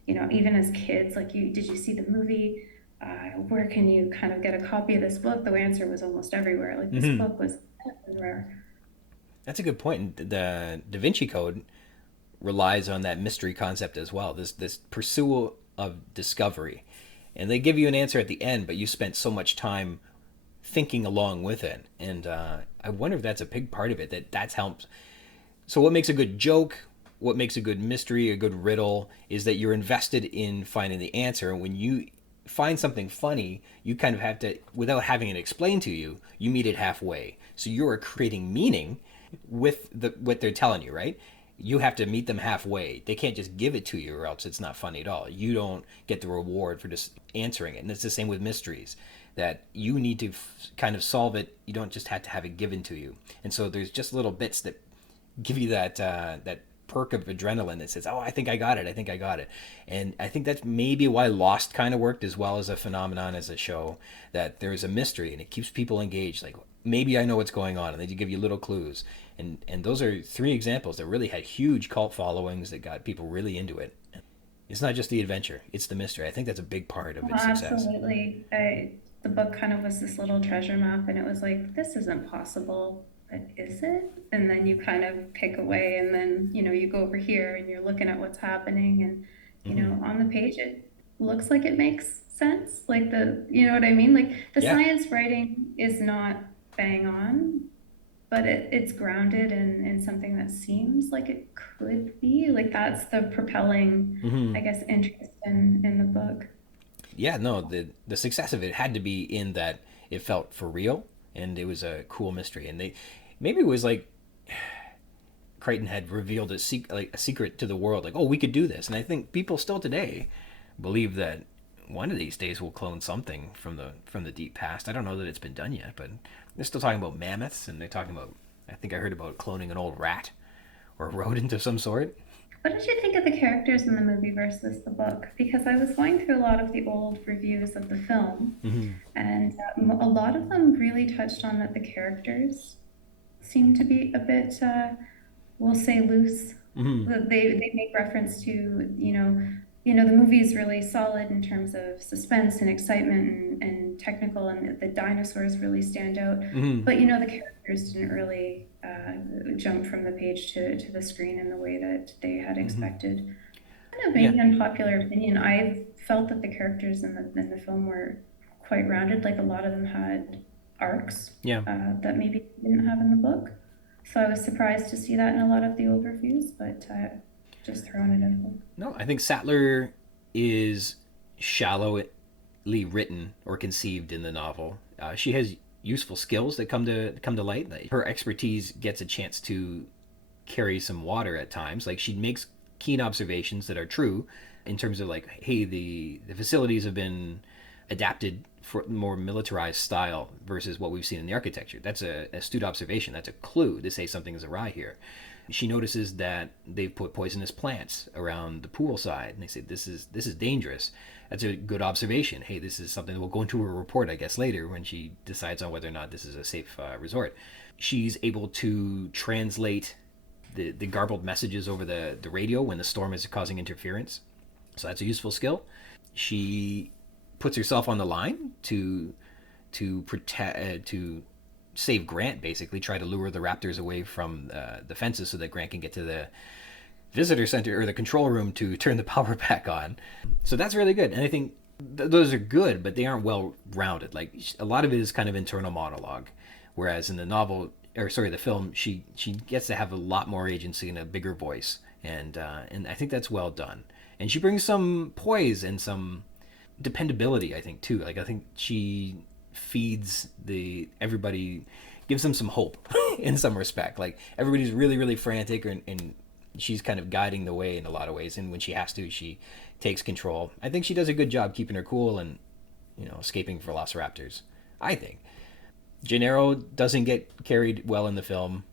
even as kids, like, did you see the movie? Where can you kind of get a copy of this book? The answer was almost everywhere. Like, this book was everywhere. That's a good point. The Da Vinci Code relies on that mystery concept as well. This pursuit of discovery. And they give you an answer at the end, but you spent so much time thinking along with it. And I wonder if that's a big part of it, that's helped. So what makes a good joke, what makes a good mystery, a good riddle, is that you're invested in finding the answer. And when you find something funny, you kind of have to, without having it explained to you, you meet it halfway. So you're creating meaning with what they're telling you, right? You have to meet them halfway. They can't just give it to you, or else it's not funny at all. You don't get the reward for just answering it. And it's the same with mysteries, that you need to kind of solve it. You don't just have to have it given to you. And so there's just little bits that give you that perk of adrenaline that says, oh, I think I got it. And I think that's maybe why Lost kind of worked as well as a phenomenon, as a show, that there's a mystery and it keeps people engaged. Like, maybe I know what's going on, and they give you little clues. And those are three examples that really had huge cult followings that got people really into it. It's not just the adventure, it's the mystery. I think that's a big part of its success. Absolutely. The book kind of was this little treasure map, and it was like, this isn't possible, but is it? And then you kind of pick away, and then, you go over here and you're looking at what's happening, and, on the page, it looks like it makes sense. Like you know what I mean? Like, the science writing is not bang on, but it's grounded in something that seems like it could be. Like, that's the propelling, I guess, interest in the book. Yeah, no, the success of it had to be in that it felt for real, and it was a cool mystery. And maybe it was like Crichton had revealed a secret to the world, like, oh, we could do this. And I think people still today believe that one of these days we'll clone something from the deep past. I don't know that it's been done yet, but they're still talking about mammoths, and they're talking about, I think I heard about cloning an old rat or a rodent of some sort. What did you think of the characters in the movie versus the book? Because I was going through a lot of the old reviews of the film, and a lot of them really touched on that the characters seem to be a bit, we'll say, loose. They make reference to, the movie is really solid in terms of suspense and excitement and technical, and the dinosaurs really stand out. But, the characters didn't really jump from the page to the screen in the way that they had expected. Kind of maybe unpopular opinion. I felt that the characters in the film were quite rounded. Like, a lot of them had arcs that maybe didn't have in the book. So I was surprised to see that in a lot of the old reviews, but just throwing it in there. No, I think Sattler is shallowly written or conceived in the novel. She has useful skills that come to light. Like, her expertise gets a chance to carry some water at times. Like, she makes keen observations that are true in terms of like, hey, the facilities have been adapted for more militarized style versus what we've seen in the architecture. That's a astute observation. That's a clue to say something is awry here. She notices that they've put poisonous plants around the pool side, and they say this is dangerous. That's a good observation. Hey, this is something that will go into her report, I guess, later when she decides on whether or not this is a safe resort. She's able to translate the garbled messages over the radio when the storm is causing interference. So that's a useful skill. She puts herself on the line to protect to save Grant, basically try to lure the raptors away from the fences so that Grant can get to the visitor center or the control room to turn the power back on. So that's really good, and I think those are good, but they aren't well rounded. Like, a lot of it is kind of internal monologue, whereas in the film, she gets to have a lot more agency and a bigger voice, and I think that's well done. And she brings some poise and some dependability, I think, too. Like, I think she feeds everybody, gives them some hope in some respect. Like, everybody's really, really frantic, and she's kind of guiding the way in a lot of ways. And when she has to, she takes control. I think she does a good job keeping her cool and, escaping velociraptors, I think. Gennaro doesn't get carried well in the film.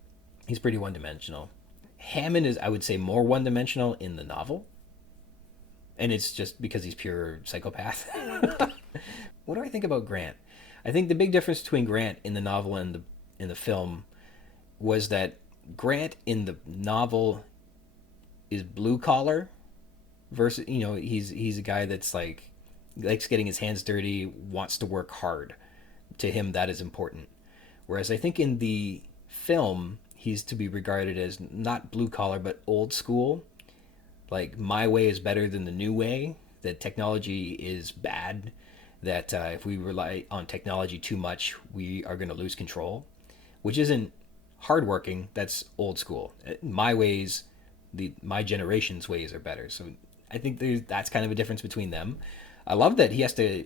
He's pretty one-dimensional. Hammond is, I would say, more one-dimensional in the novel. And it's just because he's pure psychopath. What do I think about Grant? I think the big difference between Grant in the novel and in the film was that Grant in the novel is blue collar versus, he's a guy that's like likes getting his hands dirty, wants to work hard. To him, that is important. Whereas I think in the film, he's to be regarded as not blue collar but old school. Like, my way is better than the new way, that technology is bad, that if we rely on technology too much, we are going to lose control, which isn't hardworking, that's old school. My ways, my generation's ways are better. So I think that's kind of a difference between them. I love that he has to,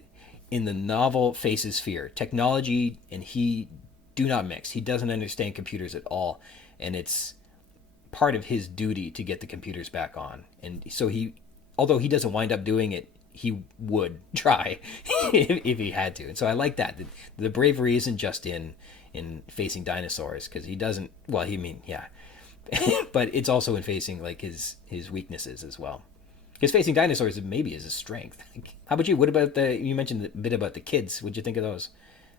in the novel, faces fear. Technology and he do not mix. He doesn't understand computers at all, and it's part of his duty to get the computers back on. And so although he doesn't wind up doing it, he would try if he had to. And so I like that. The bravery isn't just in facing dinosaurs, because he doesn't, well, yeah. But it's also in facing like his weaknesses as well. Because facing dinosaurs maybe is a strength. How about you? What about you mentioned a bit about the kids. What'd you think of those?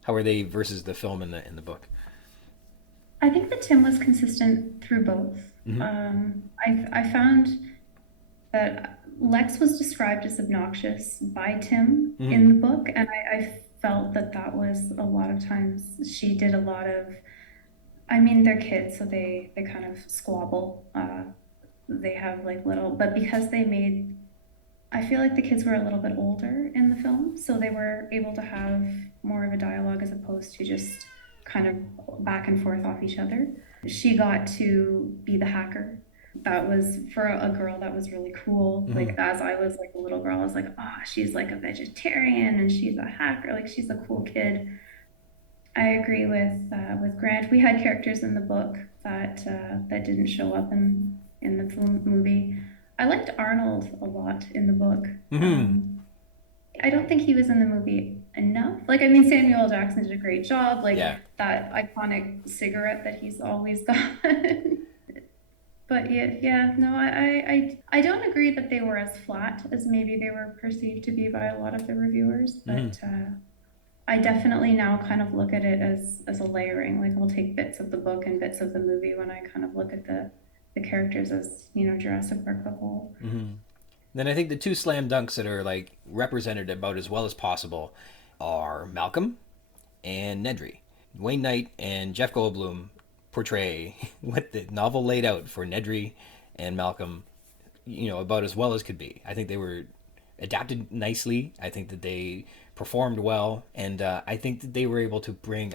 How are they versus the film and the book? I think that Tim was consistent through both. Mm-hmm. I found that Lex was described as obnoxious by Tim mm-hmm. in the book, and I felt that was a lot of times she did a lot of, they're kids, so they kind of squabble. They have like little, but because I feel like the kids were a little bit older in the film, so they were able to have more of a dialogue as opposed to just kind of back and forth off each other. She got to be the hacker. That was, for a girl, that was really cool. Mm-hmm. Like, as I was like a little girl, I was like, she's like a vegetarian and she's a hacker. Like, she's a cool kid. I agree with Grant. We had characters in the book that didn't show up in the movie. I liked Arnold a lot in the book. Mm-hmm. I don't think he was in the movie enough. Like, Samuel L. Jackson did a great job. Like, yeah. That iconic cigarette that he's always got. But I don't agree that they were as flat as maybe they were perceived to be by a lot of the reviewers. But mm-hmm. I definitely now kind of look at it as a layering. Like, I'll take bits of the book and bits of the movie when I kind of look at the characters as, Jurassic Park the whole. Mm-hmm. Then I think the two slam dunks that are like represented about as well as possible are Malcolm and Nedry. Wayne Knight and Jeff Goldblum portray what the novel laid out for Nedry and Malcolm, about as well as could be. I think they were adapted nicely. I think that they performed well, and I think that they were able to bring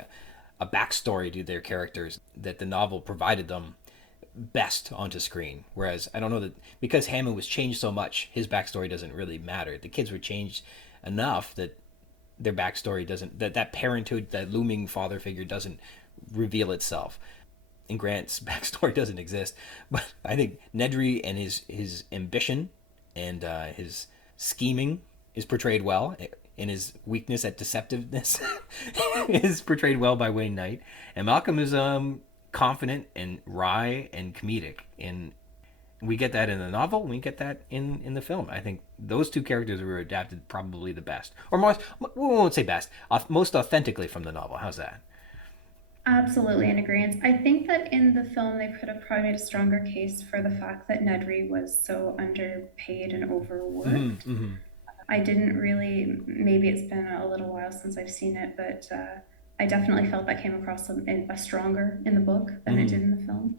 a backstory to their characters that the novel provided them best onto screen. Whereas I don't know that because Hammond was changed so much, his backstory doesn't really matter. The kids were changed enough that their backstory doesn't, that parenthood, that looming father figure doesn't reveal itself. and Grant's backstory doesn't exist, but I think Nedry and his ambition and his scheming is portrayed well, and his weakness at deceptiveness is portrayed well by Wayne Knight. And Malcolm is confident and wry and comedic, and we get that in the novel. We get that in the film. I think those two characters were adapted probably the best, or most. We won't say best. Most authentically from the novel. How's that? Absolutely in agreement. I think that in the film they could have probably made a stronger case for the fact that Nedry was so underpaid and overworked. Mm-hmm. I didn't really, maybe it's been a little while since I've seen it, but I definitely felt that came across a stronger in the book than it did in the film.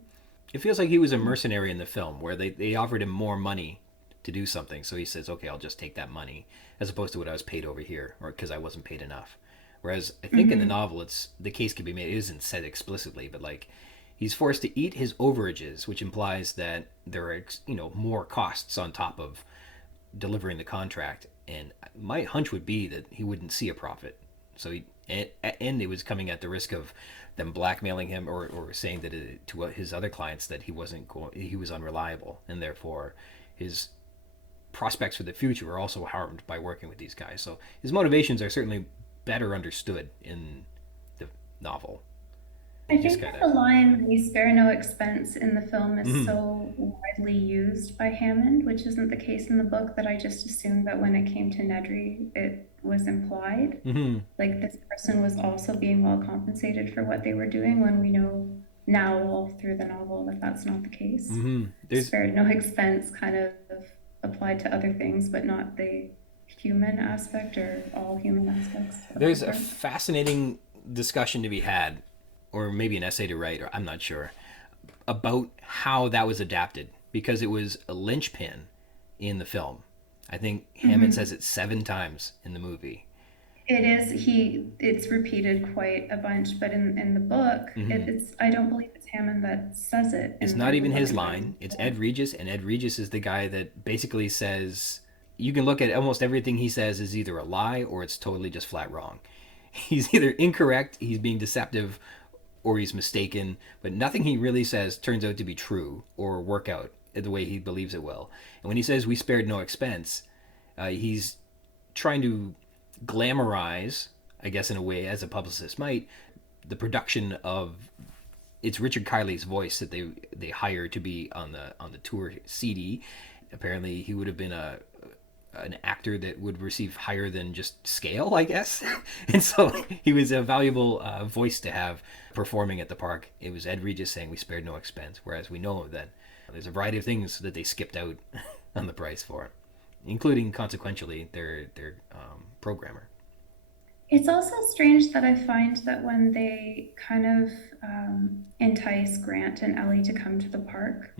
It feels like he was a mercenary in the film, where they offered him more money to do something, so he says, okay, I'll just take that money, as opposed to what I was paid over here, or because I wasn't paid enough. Whereas I think in the novel, the case can be made, it isn't said explicitly, but like, he's forced to eat his overages, which implies that there are, more costs on top of delivering the contract. And my hunch would be that he wouldn't see a profit. So and it was coming at the risk of them blackmailing him or saying that to his other clients that he was unreliable, and therefore his prospects for the future were also harmed by working with these guys. So his motivations are certainly better understood in the novel. I think that the line "we spare no expense" in the film is so widely used by Hammond, which isn't the case in the book, that I just assumed that when it came to Nedry, it was implied. Like this person was also being well compensated for what they were doing, when we know now all through the novel that that's not the case. Spared no expense kind of applied to other things, but not the human aspect or all human aspects. There's a fascinating discussion to be had, or maybe an essay to write, or I'm not sure, about how that was adapted, because it was a linchpin in the film. I think Hammond says it 7 times in the movie. It is. It's repeated quite a bunch, but in the book, it's. I don't believe it's Hammond that says it. It's not even his line. It's Ed Regis, and Ed Regis is the guy that basically says, you can look at almost everything he says is either a lie or it's totally just flat wrong. He's either incorrect, he's being deceptive, or he's mistaken, but nothing he really says turns out to be true or work out the way he believes it will. And when he says we spared no expense, he's trying to glamorize, I guess in a way, as a publicist might, the production of, it's Richard Kiley's voice that they hire to be on the tour CD. Apparently he would have been an actor that would receive higher than just scale, I guess. And so he was a valuable voice to have performing at the park. It was Ed Regis saying we spared no expense, whereas we know that there's a variety of things that they skipped out on the price for, including consequentially their programmer. It's also strange that I find that when they kind of entice Grant and Ellie to come to the park,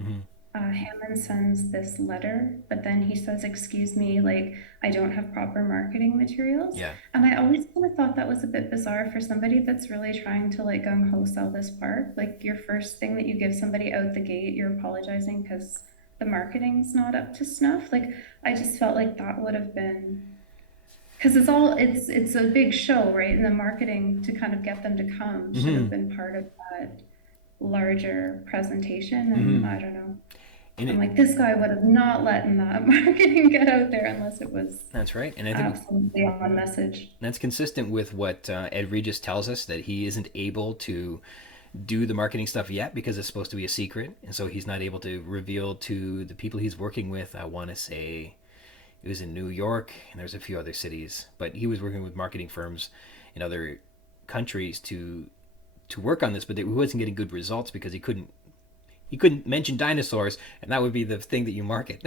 Hammond sends this letter, but then he says, excuse me, like, I don't have proper marketing materials. Yeah. And I always kind of thought that was a bit bizarre for somebody that's really trying to like gung-ho sell this park. Like, your first thing that you give somebody out the gate, you're apologizing because the marketing's not up to snuff. Like, I just felt like that would have been, because it's a big show, right? And the marketing to kind of get them to come should have been part of that larger presentation. And I don't know. I'm like, this guy would have not let that marketing get out there unless it was. That's right, and I think absolutely on message. That's consistent with what Ed Regis tells us, that he isn't able to do the marketing stuff yet because it's supposed to be a secret, and so he's not able to reveal to the people he's working with. I want to say it was in New York, and there's a few other cities, but he was working with marketing firms in other countries to work on this, but he wasn't getting good results because he couldn't mention dinosaurs, and that would be the thing that you market.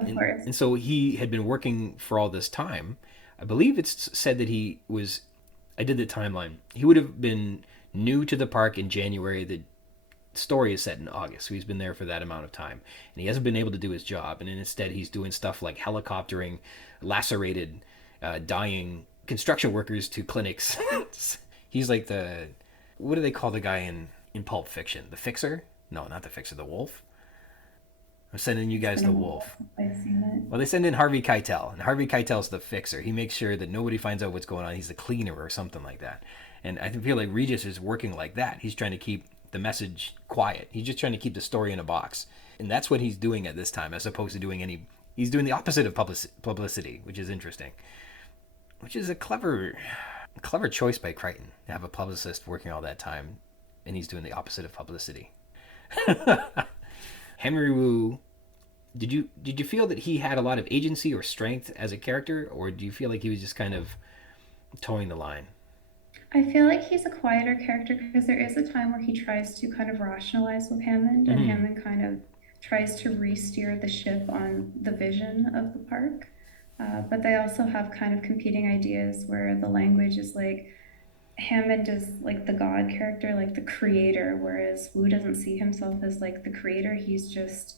And so he had been working for all this time. I believe it's said that I did the timeline. He would have been new to the park in January. The story is set in August, so he's been there for that amount of time. And he hasn't been able to do his job, and instead he's doing stuff like helicoptering lacerated, dying construction workers to clinics. He's like what do they call the guy in Pulp Fiction? The Fixer? No, not the Fixer, the Wolf. I'm sending you guys the Wolf. I've seen it. Well, they send in Harvey Keitel, and Harvey Keitel's the Fixer. He makes sure that nobody finds out what's going on. He's the cleaner or something like that. And I feel like Regis is working like that. He's trying to keep the message quiet. He's just trying to keep the story in a box. And that's what he's doing at this time, as opposed to doing he's doing the opposite of publicity, which is interesting. Which is a clever choice by Crichton, to have a publicist working all that time, and he's doing the opposite of publicity. Henry Wu, did you feel that he had a lot of agency or strength as a character, or do you feel like he was just kind of towing the line? I feel like he's a quieter character because there is a time where he tries to kind of rationalize with Hammond, and Hammond kind of tries to re-steer the ship on the vision of the park. But they also have kind of competing ideas where the language is like, Hammond is like the God character, like the creator, whereas Wu doesn't see himself as like the creator. He's just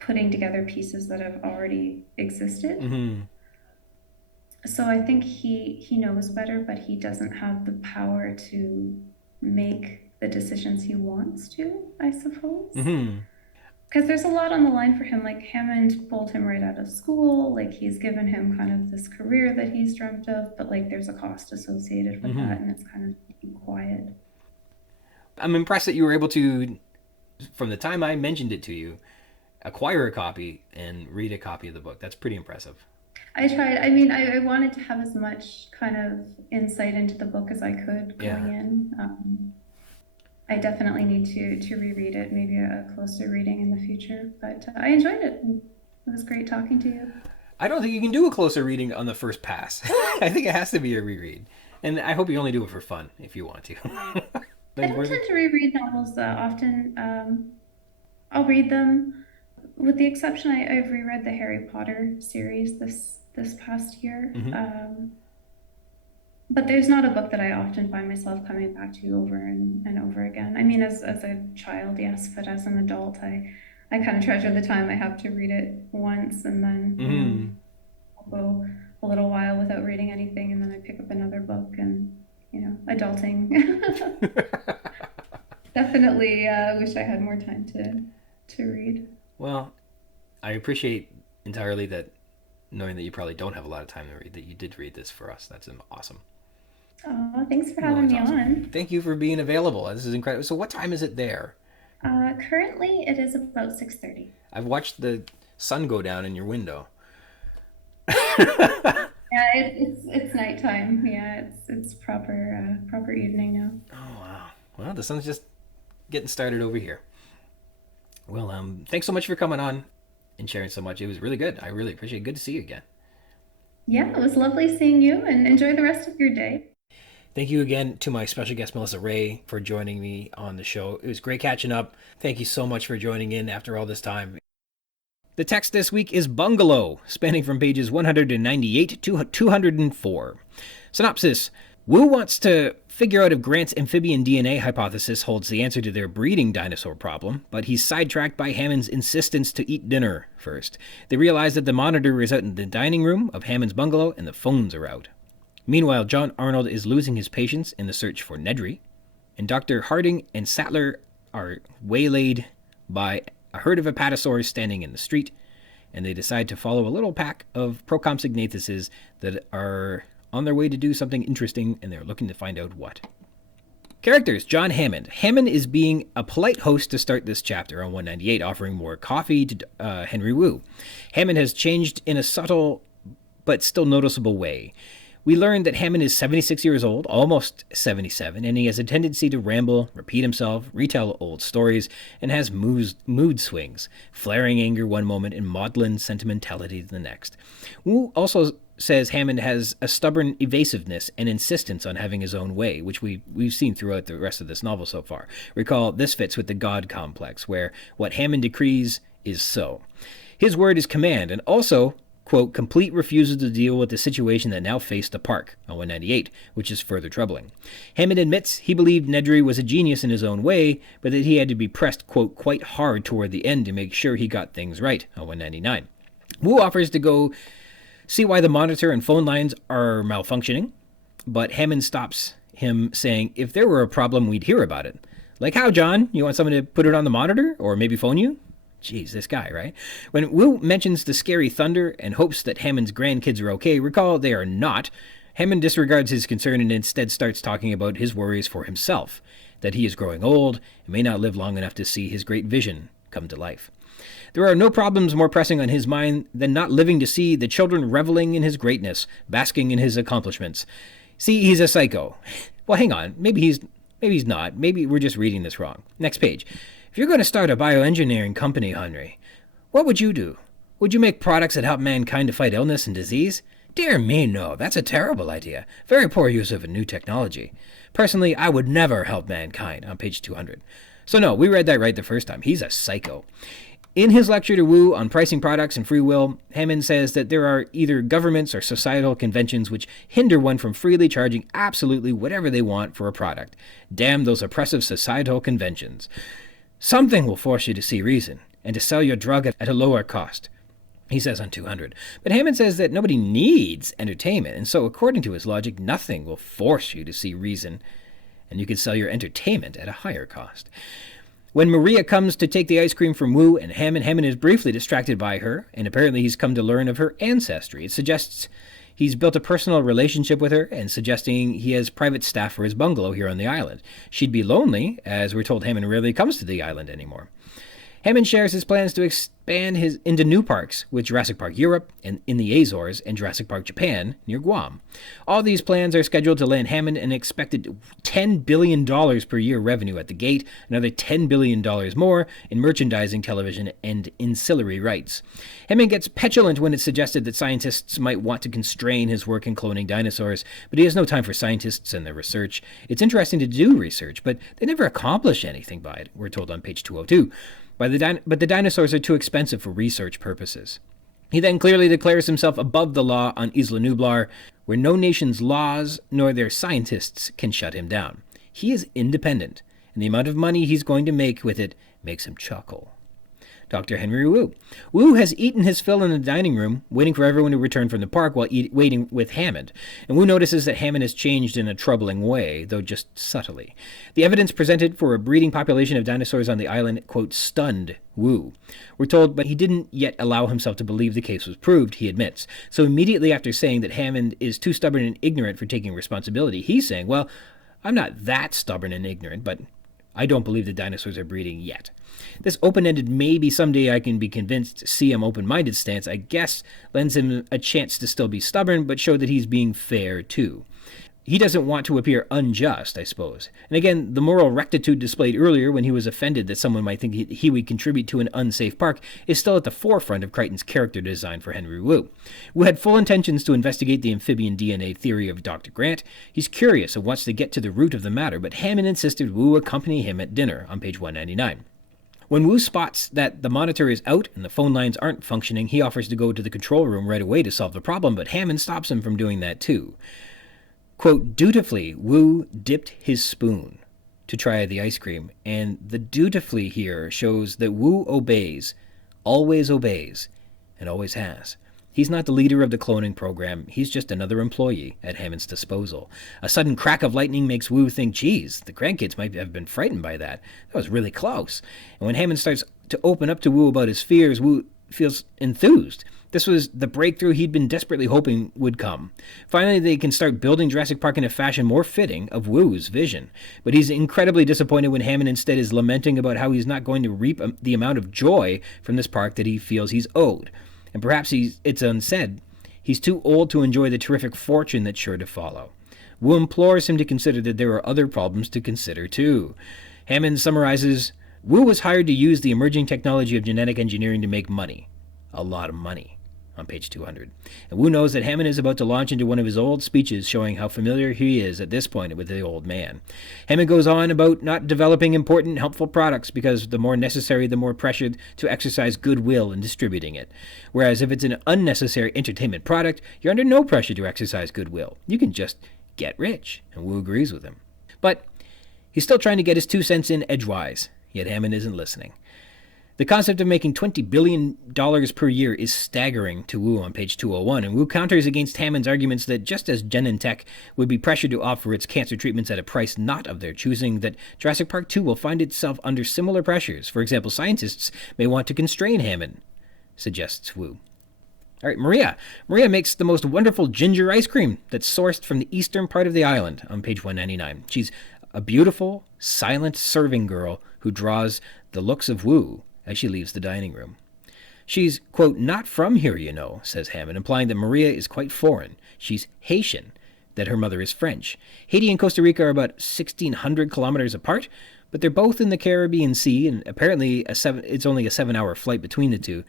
putting together pieces that have already existed. So I think he knows better, but he doesn't have the power to make the decisions he wants to, I suppose. Because there's a lot on the line for him. Like, Hammond pulled him right out of school. Like, he's given him kind of this career that he's dreamt of, but like there's a cost associated with that, and it's kind of quiet. I'm impressed that you were able to, from the time I mentioned it to you, acquire a copy and read a copy of the book. That's pretty impressive. I tried. I mean, I wanted to have as much kind of insight into the book as I could going in. I definitely need to reread it, maybe a closer reading in the future. But I enjoyed it. It was great talking to you. I don't think you can do a closer reading on the first pass. I think it has to be a reread. And I hope you only do it for fun, if you want to. I don't tend to reread novels often. I'll read them. With the exception, I've reread the Harry Potter series this past year. But there's not a book that I often find myself coming back to over and over again. I mean, as a child, yes, but as an adult, I kind of treasure the time I have to read it once, and then I'll go a little while without reading anything, and then I pick up another book, and, adulting. Definitely wish I had more time to read. Well, I appreciate entirely that, knowing that you probably don't have a lot of time to read, that you did read this for us. That's awesome. Oh, thanks for having me on. Thank you for being available. This is incredible. So what time is it there? Currently, it is about 6:30. I've watched the sun go down in your window. Yeah, it's nighttime. Yeah, it's proper evening now. Oh, wow. Well, the sun's just getting started over here. Well, thanks so much for coming on and sharing so much. It was really good. I really appreciate it. Good to see you again. Yeah, it was lovely seeing you, and enjoy the rest of your day. Thank you again to my special guest, Melissa Ray, for joining me on the show. It was great catching up. Thank you so much for joining in after all this time. The text this week is Bungalow, spanning from pages 198 to 204. Synopsis. Wu wants to figure out if Grant's amphibian DNA hypothesis holds the answer to their breeding dinosaur problem, but he's sidetracked by Hammond's insistence to eat dinner first. They realize that the monitor is out in the dining room of Hammond's bungalow and the phones are out. Meanwhile, John Arnold is losing his patience in the search for Nedry, and Dr. Harding and Sattler are waylaid by a herd of apatosaurs standing in the street, and they decide to follow a little pack of Procompsognathus that are on their way to do something interesting, and they're looking to find out what. Characters. John Hammond. Hammond is being a polite host to start this chapter on 198, offering more coffee to Henry Wu. Hammond has changed in a subtle but still noticeable way. We learned that Hammond is 76 years old, almost 77, and he has a tendency to ramble, repeat himself, retell old stories, and has mood swings, flaring anger one moment and maudlin sentimentality the next. Wu also says Hammond has a stubborn evasiveness and insistence on having his own way, which we've seen throughout the rest of this novel so far. Recall, this fits with the God complex, where what Hammond decrees is so. His word is command, and also, quote, complete refusal to deal with the situation that now faced the park, on 198, which is further troubling. Hammond admits he believed Nedry was a genius in his own way, but that he had to be pressed, quote, quite hard toward the end to make sure he got things right, on 199. Wu offers to go see why the monitor and phone lines are malfunctioning, but Hammond stops him, saying, if there were a problem, we'd hear about it. Like how, John? You want someone to put it on the monitor, or maybe phone you? Jeez, this guy, right? When Wu mentions the scary thunder and hopes that Hammond's grandkids are okay, recall they are not. Hammond disregards his concern and instead starts talking about his worries for himself, that he is growing old and may not live long enough to see his great vision come to life. There are no problems more pressing on his mind than not living to see the children reveling in his greatness, basking in his accomplishments. See, he's a psycho. Well, hang on. Maybe he's not. Maybe we're just reading this wrong. Next page. If you're going to start a bioengineering company, Henry, what would you do? Would you make products that help mankind to fight illness and disease? Dear me, no. That's a terrible idea. Very poor use of a new technology. Personally, I would never help mankind, on page 200. So no, we read that right the first time. He's a psycho. In his lecture to Wu on pricing products and free will, Hammond says that there are either governments or societal conventions which hinder one from freely charging absolutely whatever they want for a product. Damn those oppressive societal conventions. Something will force you to see reason and to sell your drug at a lower cost, he says on 200. But Hammond says that nobody needs entertainment, and so according to his logic, nothing will force you to see reason, and you can sell your entertainment at a higher cost. When Maria comes to take the ice cream from Wu and Hammond is briefly distracted by her, and apparently he's come to learn of her ancestry. It suggests he's built a personal relationship with her, and suggesting he has private staff for his bungalow here on the island. She'd be lonely, as we're told Hammond rarely comes to the island anymore. Hammond shares his plans to expand into new parks with Jurassic Park Europe and in the Azores and Jurassic Park Japan near Guam. All these plans are scheduled to land Hammond an expected $10 billion per year revenue at the gate, another $10 billion more in merchandising, television, and ancillary rights. Hammond gets petulant when it's suggested that scientists might want to constrain his work in cloning dinosaurs, but he has no time for scientists and their research. It's interesting to do research, but they never accomplish anything by it, we're told on page 202. But the dinosaurs are too expensive for research purposes. He then clearly declares himself above the law on Isla Nublar, where no nation's laws nor their scientists can shut him down. He is independent, and the amount of money he's going to make with it makes him chuckle. Dr. Henry Wu. Wu has eaten his fill in the dining room, waiting for everyone to return from the park while waiting with Hammond. And Wu notices that Hammond has changed in a troubling way, though just subtly. The evidence presented for a breeding population of dinosaurs on the island, quote, stunned Wu. We're told, but he didn't yet allow himself to believe the case was proved, he admits. So immediately after saying that Hammond is too stubborn and ignorant for taking responsibility, he's saying, well, I'm not that stubborn and ignorant, but I don't believe the dinosaurs are breeding yet. This open-ended maybe someday I can be convinced see him open-minded stance, I guess, lends him a chance to still be stubborn, but show that he's being fair too. He doesn't want to appear unjust, I suppose. And again, the moral rectitude displayed earlier when he was offended that someone might think he would contribute to an unsafe park is still at the forefront of Crichton's character design for Henry Wu. Wu had full intentions to investigate the amphibian DNA theory of Dr. Grant. He's curious and wants to get to the root of the matter, but Hammond insisted Wu accompany him at dinner on page 199. When Wu spots that the monitor is out and the phone lines aren't functioning, he offers to go to the control room right away to solve the problem, but Hammond stops him from doing that too. Quote, dutifully, Wu dipped his spoon to try the ice cream, and the dutifully here shows that Wu obeys, and always has. He's not the leader of the cloning program, he's just another employee at Hammond's disposal. A sudden crack of lightning makes Wu think, geez, the grandkids might have been frightened by that. That was really close. And when Hammond starts to open up to Wu about his fears, Wu feels enthused. This was the breakthrough he'd been desperately hoping would come. Finally, they can start building Jurassic Park in a fashion more fitting of Wu's vision. But he's incredibly disappointed when Hammond instead is lamenting about how he's not going to reap the amount of joy from this park that he feels he's owed. And perhaps it's unsaid, he's too old to enjoy the terrific fortune that's sure to follow. Wu implores him to consider that there are other problems to consider too. Hammond summarizes, Wu was hired to use the emerging technology of genetic engineering to make money. A lot of money. On page 200. And Wu knows that Hammond is about to launch into one of his old speeches showing how familiar he is at this point with the old man. Hammond goes on about not developing important, helpful products because the more necessary, the more pressured to exercise goodwill in distributing it. Whereas if it's an unnecessary entertainment product, you're under no pressure to exercise goodwill. You can just get rich. And Wu agrees with him. But he's still trying to get his 2 cents in edgewise, yet Hammond isn't listening. The concept of making $20 billion per year is staggering to Wu on page 201, and Wu counters against Hammond's arguments that just as Genentech would be pressured to offer its cancer treatments at a price not of their choosing, that Jurassic Park 2 will find itself under similar pressures. For example, scientists may want to constrain Hammond, suggests Wu. All right, Maria. Maria makes the most wonderful ginger ice cream that's sourced from the eastern part of the island on page 199. She's a beautiful, silent serving girl who draws the looks of woo as she leaves the dining room. She's, quote, not from here, you know, says Hammond, implying that Maria is quite foreign. She's Haitian, that her mother is French. Haiti and Costa Rica are about 1,600 kilometers apart, but they're both in the Caribbean Sea, and apparently it's only a 7-hour flight between the two.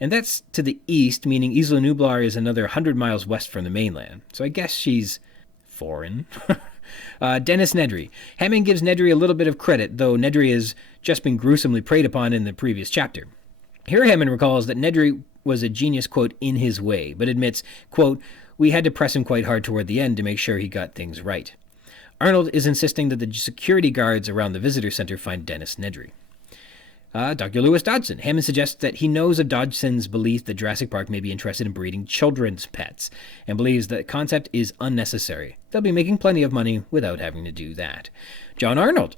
And that's to the east, meaning Isla Nublar is another 100 miles west from the mainland. So I guess she's foreign. Dennis Nedry. Hammond gives Nedry a little bit of credit, though Nedry has just been gruesomely preyed upon in the previous chapter. Here Hammond recalls that Nedry was a genius, quote, in his way, but admits, quote, we had to press him quite hard toward the end to make sure he got things right. Arnold is insisting that the security guards around the visitor center find Dennis Nedry. Dr. Lewis Dodgson. Hammond suggests that he knows of Dodgson's belief that Jurassic Park may be interested in breeding children's pets, and believes that concept is unnecessary. They'll be making plenty of money without having to do that. John Arnold.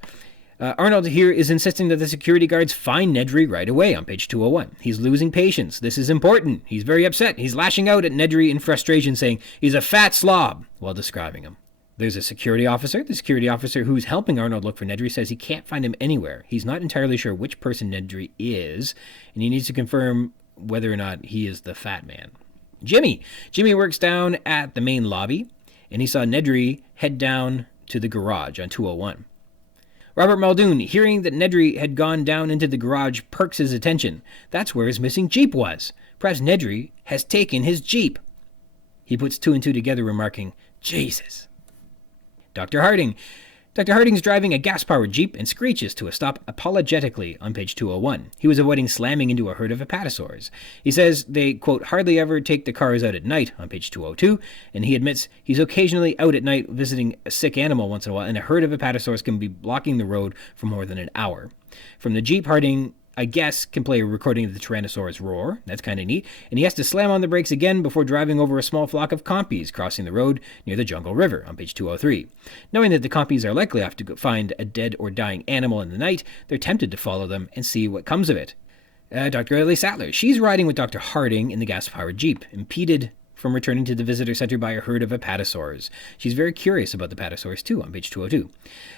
Arnold here is insisting that the security guards find Nedry right away on page 201. He's losing patience. This is important. He's very upset. He's lashing out at Nedry in frustration, saying he's a fat slob while describing him. There's a security officer. The security officer who's helping Arnold look for Nedry says he can't find him anywhere. He's not entirely sure which person Nedry is, and he needs to confirm whether or not he is the fat man. Jimmy. Jimmy works down at the main lobby, and he saw Nedry head down to the garage on 201. Robert Muldoon, hearing that Nedry had gone down into the garage, perks his attention. That's where his missing Jeep was. Perhaps Nedry has taken his Jeep. He puts two and two together, remarking, Jesus. Dr. Harding. Dr. Harding's driving a gas-powered Jeep and screeches to a stop apologetically on page 201. He was avoiding slamming into a herd of apatosaurs. He says they, quote, hardly ever take the cars out at night on page 202, and he admits he's occasionally out at night visiting a sick animal once in a while, and a herd of apatosaurs can be blocking the road for more than an hour. From the Jeep, Harding, I guess, can play a recording of the Tyrannosaurus roar. That's kind of neat. And he has to slam on the brakes again before driving over a small flock of compies crossing the road near the Jungle River on page 203. Knowing that the compies are likely off to go find a dead or dying animal in the night, they're tempted to follow them and see what comes of it. Dr. Ellie Sattler. She's riding with Dr. Harding in the gas-powered Jeep, impeded from returning to the visitor center by a herd of apatosaurs. She's very curious about the apatosaurs, too, on page 202.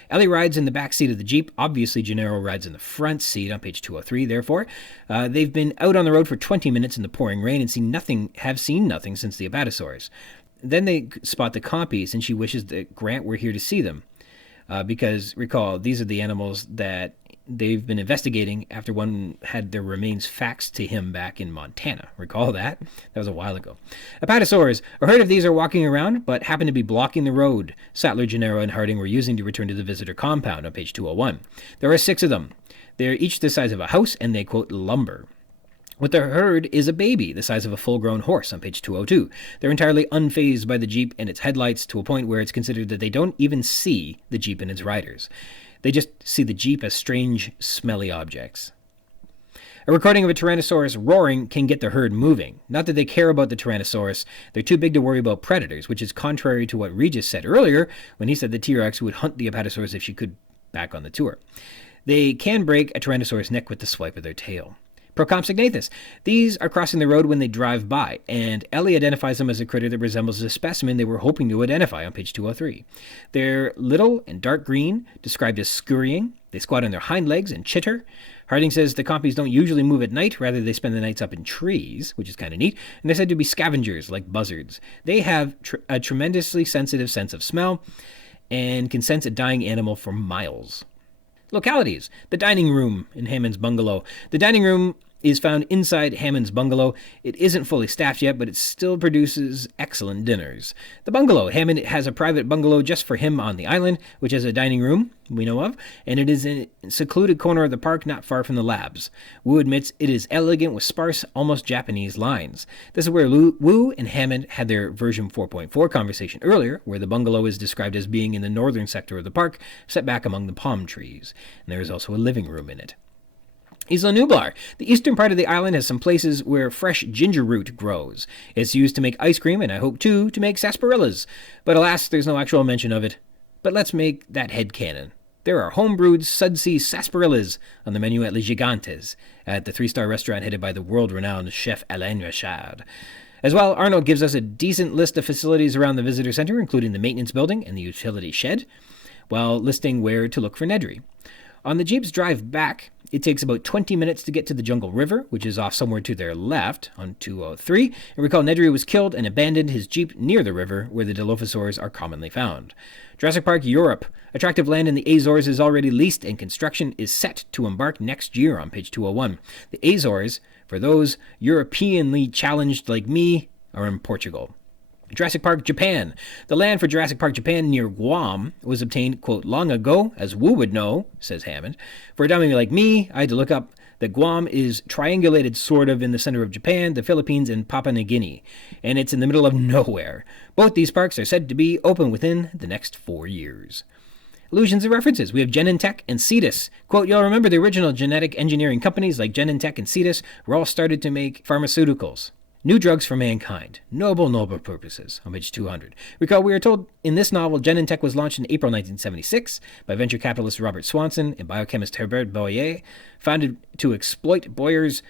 Ellie rides in the back seat of the Jeep. Obviously, Gennaro rides in the front seat on page 203, therefore. They've been out on the road for 20 minutes in the pouring rain and have seen nothing since the apatosaurs. Then they spot the compies, and she wishes that Grant were here to see them. Because, recall, these are the animals that they've been investigating after one had their remains faxed to him back in Montana. Recall that? That was a while ago. Apatosaurs. A herd of these are walking around, but happen to be blocking the road Sattler, Gennaro, and Harding were using to return to the visitor compound on page 201. There are 6 of them. They're each the size of a house, and they, quote, lumber. With the herd is a baby the size of a full-grown horse on page 202. They're entirely unfazed by the Jeep and its headlights to a point where it's considered that they don't even see the Jeep and its riders. They just see the Jeep as strange, smelly objects. A recording of a Tyrannosaurus roaring can get the herd moving. Not that they care about the Tyrannosaurus, they're too big to worry about predators, which is contrary to what Regis said earlier when he said the T-Rex would hunt the Apatosaurus if she could back on the tour. They can break a Tyrannosaurus' neck with the swipe of their tail. Procompsognathus. These are crossing the road when they drive by, and Ellie identifies them as a critter that resembles the specimen they were hoping to identify on page 203. They're little and dark green, described as scurrying. They squat on their hind legs and chitter. Harding says the compies don't usually move at night, rather they spend the nights up in trees, which is kind of neat, and they're said to be scavengers like buzzards. They have a tremendously sensitive sense of smell and can sense a dying animal for miles. Localities. The dining room in Hammond's bungalow. The dining room is found inside Hammond's bungalow. It isn't fully staffed yet, but it still produces excellent dinners. The bungalow. Hammond has a private bungalow just for him on the island, which has a dining room we know of, and it is in a secluded corner of the park not far from the labs. Wu admits it is elegant with sparse, almost Japanese lines. This is where Wu and Hammond had their version 4.4 conversation earlier, where the bungalow is described as being in the northern sector of the park, set back among the palm trees. And there is also a living room in it. Isla Nublar. The eastern part of the island has some places where fresh ginger root grows. It's used to make ice cream, and I hope, too, to make sarsaparillas. But alas, there's no actual mention of it. But let's make that headcanon. There are homebrewed sudsea sarsaparillas on the menu at Les Gigantes, at the 3-star restaurant headed by the world-renowned chef Alain Richard. As well, Arnold gives us a decent list of facilities around the visitor center, including the maintenance building and the utility shed, while listing where to look for Nedry. On the Jeep's drive back, it takes about 20 minutes to get to the Jungle River, which is off somewhere to their left on 203. And recall Nedry was killed and abandoned his Jeep near the river, where the Dilophosaurs are commonly found. Jurassic Park Europe. Attractive land in the Azores is already leased, and construction is set to embark next year on page 201. The Azores, for those Europeanly challenged like me, are in Portugal. Jurassic Park Japan. The land for Jurassic Park Japan near Guam was obtained, quote, long ago, as Wu would know, says Hammond. For a dummy like me, I had to look up that Guam is triangulated sort of in the center of Japan, the Philippines, and Papua New Guinea, and it's in the middle of nowhere. Both these parks are said to be open within the next 4 years. Allusions and references. We have Genentech and Cetus. Quote, you'll remember the original genetic engineering companies like Genentech and Cetus were all started to make pharmaceuticals. New drugs for mankind. Noble purposes, on page 200. Recall, we are told in this novel, Genentech was launched in April 1976 by venture capitalist Robert Swanson and biochemist Herbert Boyer, founded to exploit Boyer's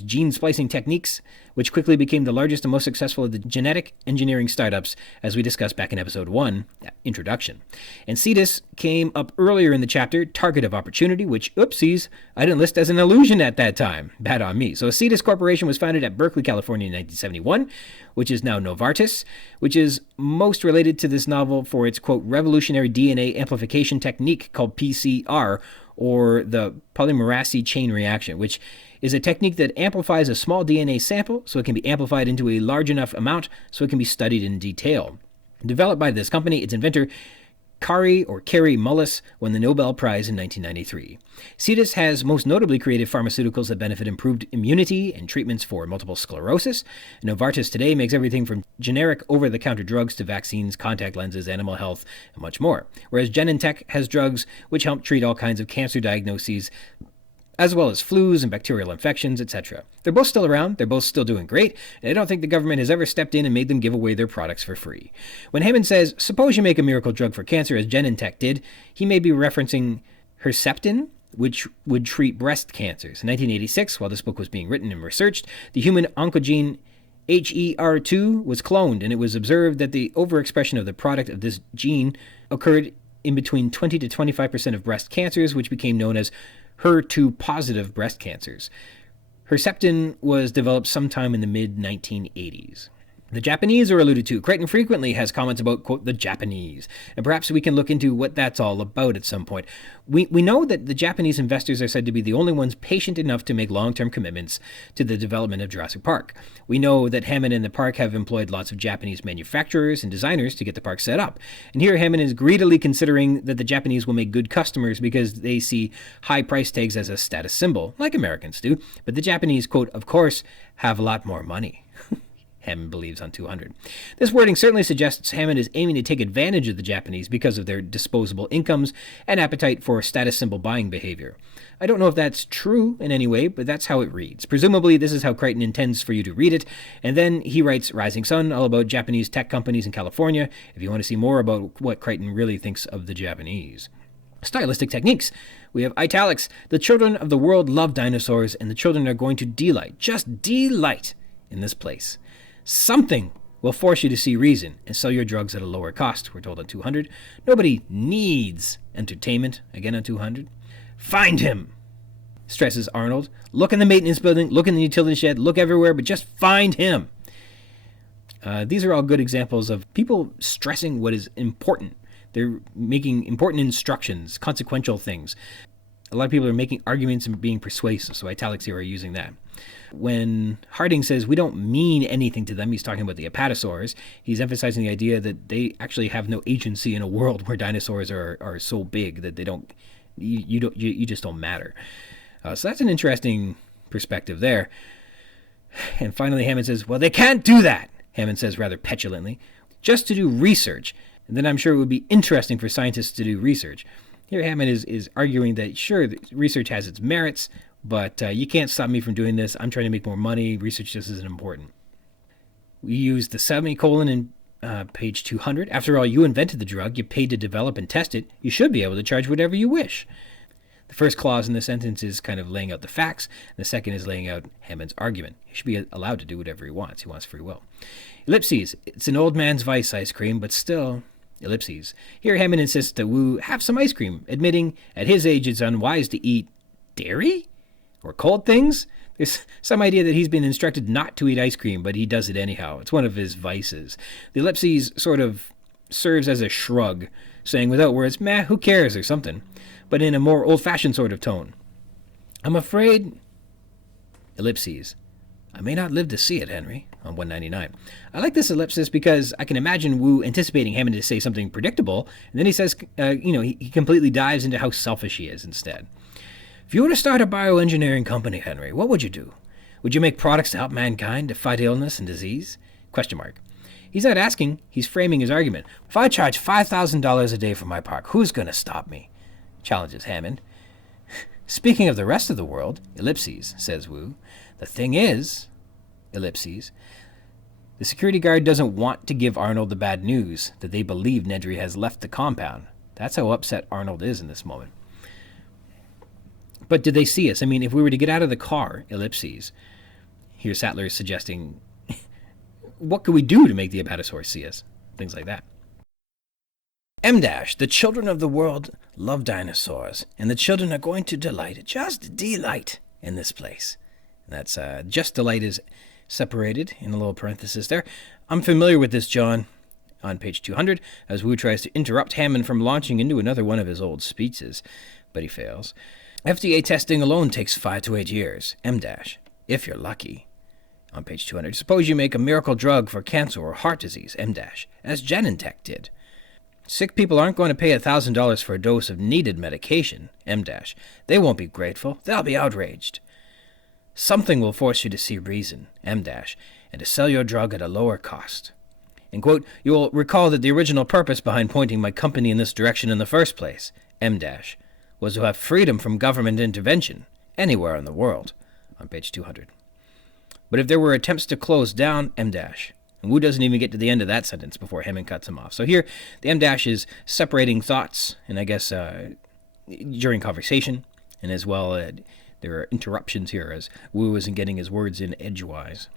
gene splicing techniques, which quickly became the largest and most successful of the genetic engineering startups, as we discussed back in episode 1, Introduction. And Cetus came up earlier in the chapter, Target of Opportunity, which, oopsies, I didn't list as an illusion at that time. Bad on me. So Cetus Corporation was founded at Berkeley, California in 1971, which is now Novartis, which is most related to this novel for its, quote, revolutionary DNA amplification technique called PCR, or the polymerase chain reaction, which is a technique that amplifies a small DNA sample so it can be amplified into a large enough amount so it can be studied in detail. Developed by this company, its inventor, Kary Mullis, won the Nobel Prize in 1993. Cetus has most notably created pharmaceuticals that benefit improved immunity and treatments for multiple sclerosis. Novartis today makes everything from generic over-the-counter drugs to vaccines, contact lenses, animal health, and much more. Whereas Genentech has drugs which help treat all kinds of cancer diagnoses, as well as flus and bacterial infections, etc. They're both still around, they're both still doing great, and I don't think the government has ever stepped in and made them give away their products for free. When Hammond says, suppose you make a miracle drug for cancer as Genentech did, he may be referencing Herceptin, which would treat breast cancers. In 1986, while this book was being written and researched, the human oncogene HER2 was cloned, and it was observed that the overexpression of the product of this gene occurred in between 20 to 25% of breast cancers, which became known as HER2-positive breast cancers. Herceptin was developed sometime in the mid-1980s. The Japanese are alluded to. Crichton frequently has comments about, quote, the Japanese, and perhaps we can look into what that's all about at some point. We know that the Japanese investors are said to be the only ones patient enough to make long-term commitments to the development of Jurassic Park. We know that Hammond and the park have employed lots of Japanese manufacturers and designers to get the park set up. And here Hammond is greedily considering that the Japanese will make good customers because they see high price tags as a status symbol, like Americans do. But the Japanese, quote, of course, have a lot more money. Hammond believes on 200. This wording certainly suggests Hammond is aiming to take advantage of the Japanese because of their disposable incomes and appetite for status symbol buying behavior. I don't know if that's true in any way, but that's how it reads. Presumably, this is how Crichton intends for you to read it, and then he writes Rising Sun, all about Japanese tech companies in California, if you want to see more about what Crichton really thinks of the Japanese. Stylistic techniques. We have italics. The children of the world love dinosaurs, and the children are going to delight, just delight, in this place. Something will force you to see reason and sell your drugs at a lower cost, we're told on 200. Nobody needs entertainment, again on 200. Find him, stresses Arnold. Look in the maintenance building, look in the utility shed, look everywhere, but just find him. These are all good examples of people stressing what is important. They're making important instructions, consequential things. A lot of people are making arguments and being persuasive, so italics here are using that. When Harding says we don't mean anything to them, he's talking about the apatosaurs. He's emphasizing the idea that they actually have no agency in a world where dinosaurs are so big that they don't, you just don't matter. So that's an interesting perspective there. And finally, Hammond says, well, they can't do that, Hammond says rather petulantly, just to do research. And then I'm sure it would be interesting for scientists to do research. Here Hammond is arguing that, sure, research has its merits, but you can't stop me from doing this. I'm trying to make more money. Research just isn't important. We use the semicolon in page 200. After all, you invented the drug. You paid to develop and test it. You should be able to charge whatever you wish. The first clause in the sentence is kind of laying out the facts, and the second is laying out Hammond's argument. He should be allowed to do whatever he wants. He wants free will. Ellipses. It's an old man's vice, ice cream, but still... Ellipses. Here Hammond insists that Wu have some ice cream, admitting at his age it's unwise to eat dairy? Or cold things? There's some idea that he's been instructed not to eat ice cream, but he does it anyhow. It's one of his vices. The ellipses sort of serves as a shrug, saying without words, meh, who cares, or something, but in a more old-fashioned sort of tone. I'm afraid... Ellipses. I may not live to see it, Henry, on 199. I like this ellipsis because I can imagine Wu anticipating Hammond to say something predictable, and then he says, he completely dives into how selfish he is instead. If you were to start a bioengineering company, Henry, what would you do? Would you make products to help mankind to fight illness and disease? Question mark. He's not asking, he's framing his argument. If I charge $5,000 a day for my park, who's going to stop me? Challenges Hammond. Speaking of the rest of the world, ellipses, says Wu, the thing is, ellipses, the security guard doesn't want to give Arnold the bad news that they believe Nedry has left the compound. That's how upset Arnold is in this moment. But did they see us? I mean, if we were to get out of the car, ellipses, here Sattler is suggesting, what could we do to make the apatosaurs see us? Things like that. M-, the children of the world love dinosaurs, and the children are going to just delight in this place. That's just delight is separated in a little parenthesis there. I'm familiar with this, John, on page 200, as Wu tries to interrupt Hammond from launching into another one of his old speeches, but he fails. FDA testing alone takes 5 to 8 years. M-, if you're lucky. On page 200, suppose you make a miracle drug for cancer or heart disease, M-, as Genentech did. Sick people aren't going to pay $1,000 for a dose of needed medication, M-. They won't be grateful. They'll be outraged. Something will force you to see reason, M-, and to sell your drug at a lower cost. And, quote, you will recall that the original purpose behind pointing my company in this direction in the first place, M-, was to have freedom from government intervention anywhere in the world, on page 200. But if there were attempts to close down M-, and Wu doesn't even get to the end of that sentence before Hammond cuts him off. So here, the M- is separating thoughts, and I guess during conversation, and as well there are interruptions here as Wu isn't getting his words in edgewise.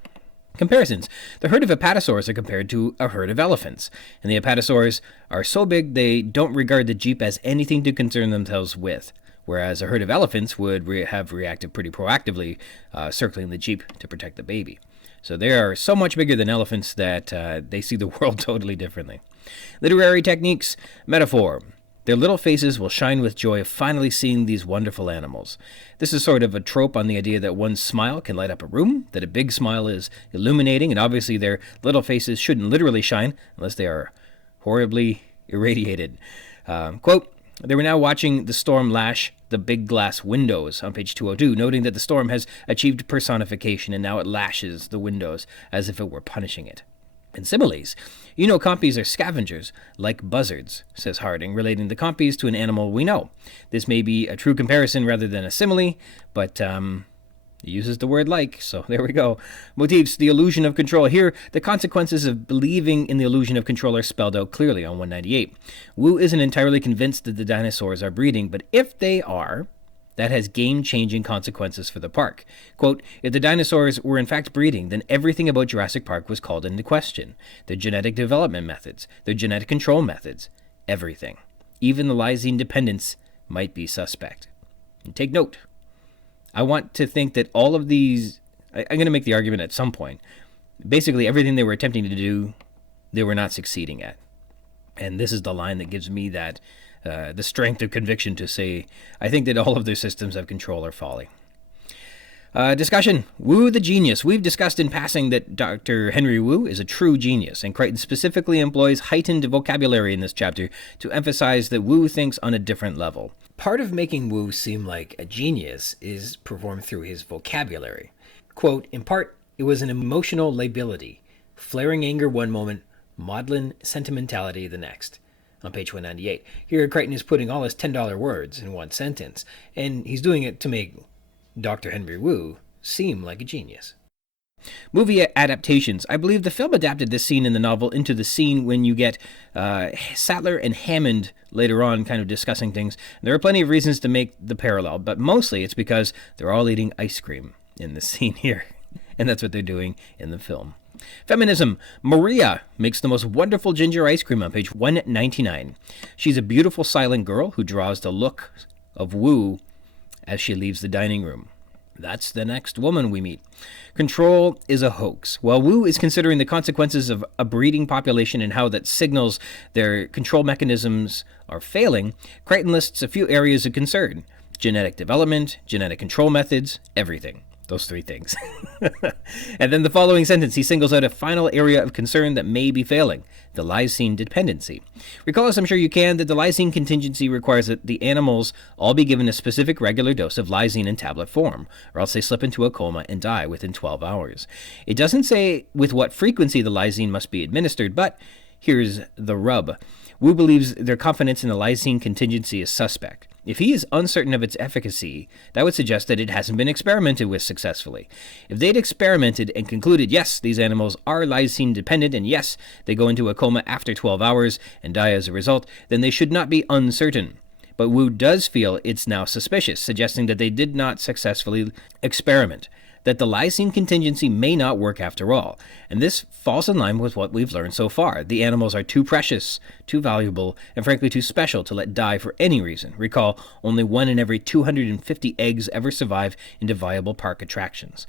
Comparisons. The herd of apatosaurs are compared to a herd of elephants, and the apatosaurs are so big they don't regard the jeep as anything to concern themselves with, whereas a herd of elephants would have reacted pretty proactively, circling the jeep to protect the baby. So they are so much bigger than elephants that they see the world totally differently. Literary techniques. Metaphor. Their little faces will shine with joy of finally seeing these wonderful animals. This is sort of a trope on the idea that one smile can light up a room, that a big smile is illuminating, and obviously their little faces shouldn't literally shine unless they are horribly irradiated. Quote, they were now watching the storm lash the big glass windows on page 202, noting that the storm has achieved personification and now it lashes the windows as if it were punishing it. And similes. You know compies are scavengers, like buzzards, says Harding, relating the compies to an animal we know. This may be a true comparison rather than a simile, but he uses the word like, so there we go. Motifs, the illusion of control. Here, the consequences of believing in the illusion of control are spelled out clearly on 198. Wu isn't entirely convinced that the dinosaurs are breeding, but if they are, that has game-changing consequences for the park. Quote, if the dinosaurs were in fact breeding, then everything about Jurassic Park was called into question. Their genetic development methods, their genetic control methods, everything. Even the lysine dependence might be suspect. And take note. I want to think that all of these, I'm going to make the argument at some point, basically everything they were attempting to do, they were not succeeding at. And this is the line that gives me that, the strength of conviction to say, I think that all of their systems of control are folly. Discussion. Wu the genius. We've discussed in passing that Dr. Henry Wu is a true genius, and Crichton specifically employs heightened vocabulary in this chapter to emphasize that Wu thinks on a different level. Part of making Wu seem like a genius is performed through his vocabulary. Quote, in part, it was an emotional lability, flaring anger one moment, maudlin sentimentality the next. On page 198. Here, Crichton is putting all his $10 words in one sentence, and he's doing it to make Dr. Henry Wu seem like a genius. Movie adaptations. I believe the film adapted this scene in the novel into the scene when you get Sattler and Hammond later on kind of discussing things. There are plenty of reasons to make the parallel, but mostly it's because they're all eating ice cream in the scene here. And that's what they're doing in the film. Feminism. Maria makes the most wonderful ginger ice cream on page 199. She's a beautiful silent girl who draws the look of woo as she leaves the dining room. That's the next woman we meet. Control is a hoax. While Wu is considering the consequences of a breeding population and how that signals their control mechanisms are failing, Crichton lists a few areas of concern. Genetic development, genetic control methods, everything. Those three things. And then the following sentence, he singles out a final area of concern that may be failing, the lysine dependency. Recall, as I'm sure you can, that the lysine contingency requires that the animals all be given a specific regular dose of lysine in tablet form, or else they slip into a coma and die within 12 hours. It doesn't say with what frequency the lysine must be administered, but here's the rub. Wu believes their confidence in the lysine contingency is suspect. If he is uncertain of its efficacy, that would suggest that it hasn't been experimented with successfully. If they'd experimented and concluded, yes, these animals are lysine dependent, and yes, they go into a coma after 12 hours and die as a result, then they should not be uncertain. But Wu does feel it's now suspicious, suggesting that they did not successfully experiment, that the lysine contingency may not work after all. And this falls in line with what we've learned so far. The animals are too precious, too valuable, and frankly too special to let die for any reason. Recall, only 1 in every 250 eggs ever survive into viable park attractions.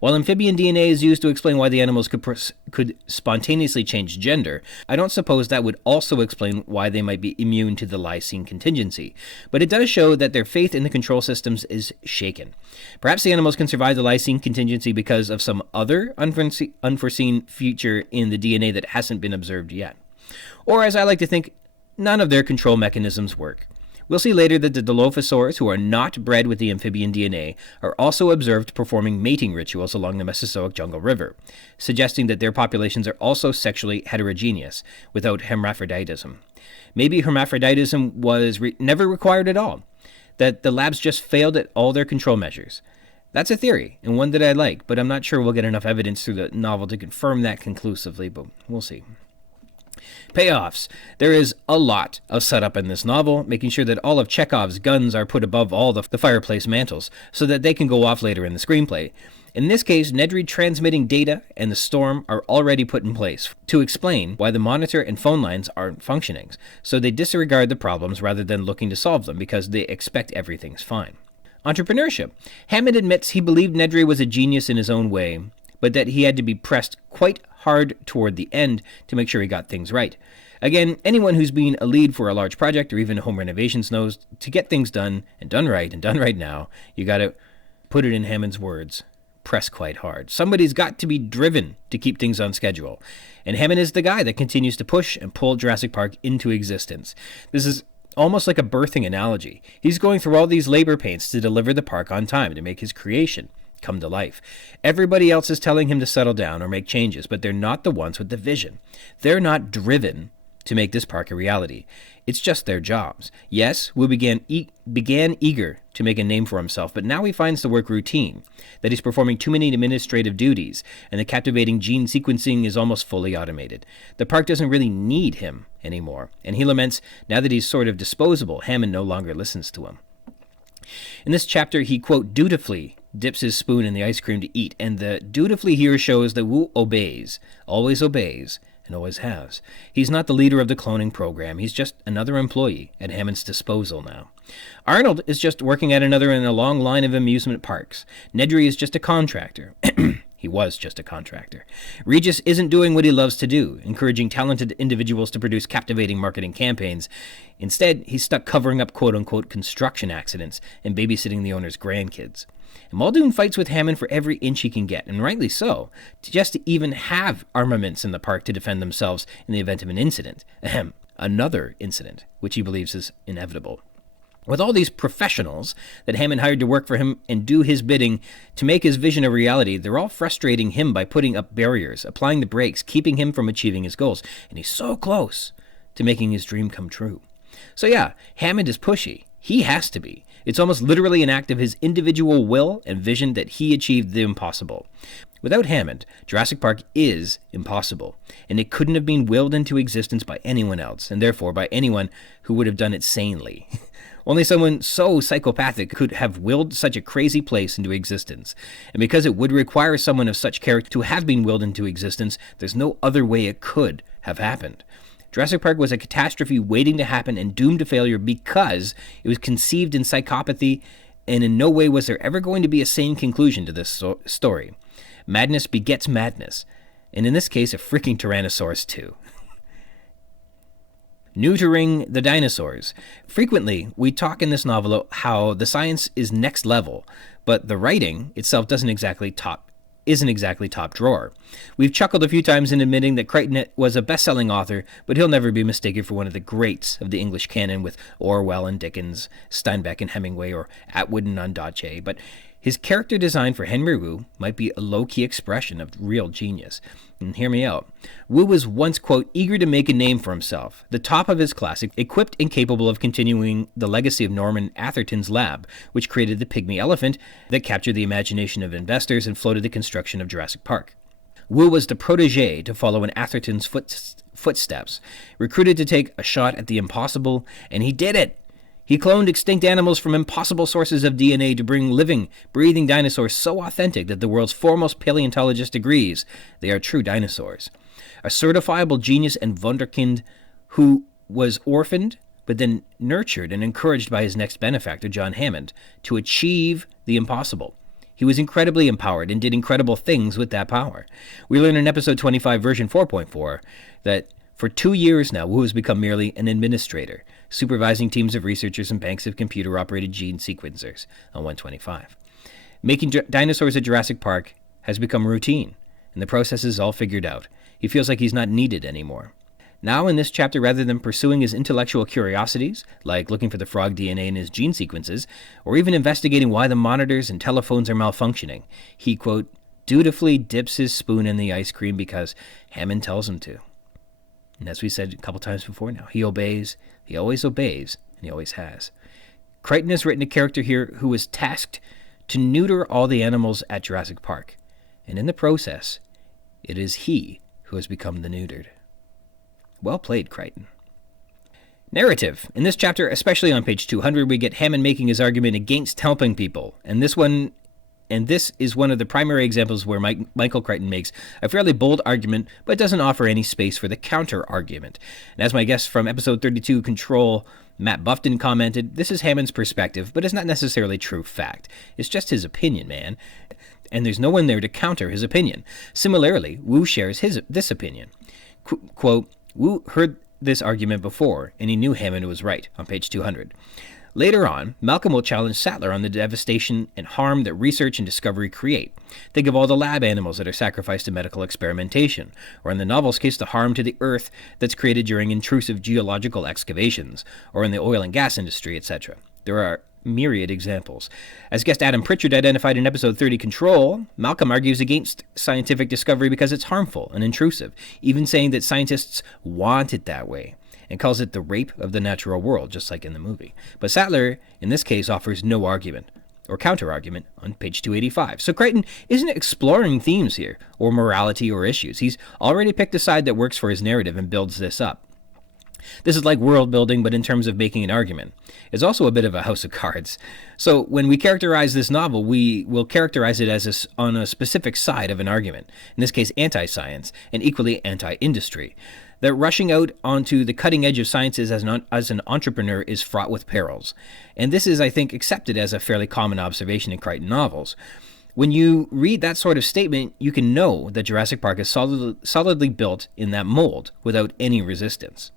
While amphibian DNA is used to explain why the animals could spontaneously change gender, I don't suppose that would also explain why they might be immune to the lysine contingency. But it does show that their faith in the control systems is shaken. Perhaps the animals can survive the lysine contingency because of some other unforeseen feature in the DNA that hasn't been observed yet. Or, as I like to think, none of their control mechanisms work. We'll see later that the Dilophosaurs, who are not bred with the amphibian DNA, are also observed performing mating rituals along the Mesozoic jungle river, suggesting that their populations are also sexually heterogeneous, without hermaphroditism. Maybe hermaphroditism was never required at all, that the labs just failed at all their control measures. That's a theory, and one that I like, but I'm not sure we'll get enough evidence through the novel to confirm that conclusively, but we'll see. Payoffs. There is a lot of setup in this novel, making sure that all of Chekhov's guns are put above all the fireplace mantles, so that they can go off later in the screenplay. In this case, Nedry transmitting data and the storm are already put in place to explain why the monitor and phone lines aren't functioning, so they disregard the problems rather than looking to solve them because they expect everything's fine. Entrepreneurship. Hammond admits he believed Nedry was a genius in his own way, but that he had to be pressed quite hard toward the end to make sure he got things right. Again, anyone who's been a lead for a large project or even home renovations knows to get things done and done right now, you gotta put it in Hammond's words, press quite hard. Somebody's got to be driven to keep things on schedule. And Hammond is the guy that continues to push and pull Jurassic Park into existence. This is almost like a birthing analogy. He's going through all these labor pains to deliver the park on time to make his creation come to life. Everybody else is telling him to settle down or make changes, but they're not the ones with the vision. They're not driven to make this park a reality. It's just their jobs. Yes, Wu began eager to make a name for himself, but now he finds the work routine, that he's performing too many administrative duties, and the captivating gene sequencing is almost fully automated. The park doesn't really need him anymore, and he laments, now that he's sort of disposable, Hammond no longer listens to him. In this chapter, he, quote, dutifully dips his spoon in the ice cream to eat, and the dutifully here shows that Wu obeys, and always has. He's not the leader of the cloning program. He's just another employee at Hammond's disposal now. Arnold is just working at another in a long line of amusement parks. Nedry is just a contractor. He was just a contractor. Regis isn't doing what he loves to do, encouraging talented individuals to produce captivating marketing campaigns. Instead, he's stuck covering up quote-unquote construction accidents and babysitting the owner's grandkids. And Muldoon fights with Hammond for every inch he can get, and rightly so, just to even have armaments in the park to defend themselves in the event of an incident. Another incident, which he believes is inevitable. With all these professionals that Hammond hired to work for him and do his bidding to make his vision a reality, they're all frustrating him by putting up barriers, applying the brakes, keeping him from achieving his goals. And he's so close to making his dream come true. So yeah, Hammond is pushy. He has to be. It's almost literally an act of his individual will and vision that he achieved the impossible. Without Hammond, Jurassic Park is impossible, and it couldn't have been willed into existence by anyone else, and therefore by anyone who would have done it sanely. Only someone so psychopathic could have willed such a crazy place into existence. And because it would require someone of such character to have been willed into existence, there's no other way it could have happened. Jurassic Park was a catastrophe waiting to happen and doomed to failure because it was conceived in psychopathy, and in no way was there ever going to be a sane conclusion to this story. Madness begets madness, and in this case, a freaking Tyrannosaurus too. Neutering the dinosaurs. Frequently, we talk in this novel how the science is next level, but the writing itself isn't exactly top drawer. We've chuckled a few times in admitting that Crichton was a best-selling author, but he'll never be mistaken for one of the greats of the English canon with Orwell and Dickens, Steinbeck and Hemingway, or Atwood and Ondaatje. But his character design for Henry Wu might be a low-key expression of real genius. And hear me out. Wu was once, quote, eager to make a name for himself, the top of his class, equipped and capable of continuing the legacy of Norman Atherton's lab, which created the pygmy elephant that captured the imagination of investors and floated the construction of Jurassic Park. Wu was the protege to follow in Atherton's footsteps, recruited to take a shot at the impossible, and he did it! He cloned extinct animals from impossible sources of DNA to bring living, breathing dinosaurs so authentic that the world's foremost paleontologist agrees they are true dinosaurs. A certifiable genius and wunderkind who was orphaned, but then nurtured and encouraged by his next benefactor, John Hammond, to achieve the impossible. He was incredibly empowered and did incredible things with that power. We learn in episode 25, version 4.4, that for 2 years now, Wu has become merely an administrator, supervising teams of researchers and banks of computer-operated gene sequencers on 125. Making dinosaurs at Jurassic Park has become routine, and the process is all figured out. He feels like he's not needed anymore. Now, in this chapter, rather than pursuing his intellectual curiosities, like looking for the frog DNA in his gene sequences, or even investigating why the monitors and telephones are malfunctioning, he, quote, dutifully dips his spoon in the ice cream because Hammond tells him to. And as we said a couple times before now, he obeys, he always obeys, and he always has. Crichton has written a character here who is tasked to neuter all the animals at Jurassic Park. And in the process, it is he who has become the neutered. Well played, Crichton. Narrative. In this chapter, especially on page 200, we get Hammond making his argument against helping people. And this is one of the primary examples where Michael Crichton makes a fairly bold argument, but doesn't offer any space for the counter-argument. And as my guest from episode 32, Control, Matt Buffton, commented, this is Hammond's perspective, but it's not necessarily true fact. It's just his opinion, man. And there's no one there to counter his opinion. Similarly, Wu shares this opinion. Quote, Wu heard this argument before, and he knew Hammond was right, on page 200. Later on, Malcolm will challenge Sattler on the devastation and harm that research and discovery create. Think of all the lab animals that are sacrificed to medical experimentation, or in the novel's case, the harm to the earth that's created during intrusive geological excavations, or in the oil and gas industry, etc. There are myriad examples. As guest Adam Pritchard identified in episode 30, Control, Malcolm argues against scientific discovery because it's harmful and intrusive, even saying that scientists want it that way, and calls it the rape of the natural world, just like in the movie. But Sattler, in this case, offers no argument, or counter-argument, on page 285. So Crichton isn't exploring themes here, or morality or issues. He's already picked a side that works for his narrative and builds this up. This is like world building, but in terms of making an argument. It's also a bit of a house of cards. So when we characterize this novel, we will characterize it as on a specific side of an argument, in this case anti-science, and equally anti-industry. That rushing out onto the cutting edge of sciences as an entrepreneur is fraught with perils. And this is, I think, accepted as a fairly common observation in Crichton novels. When you read that sort of statement, you can know that Jurassic Park is solidly built in that mold without any resistance.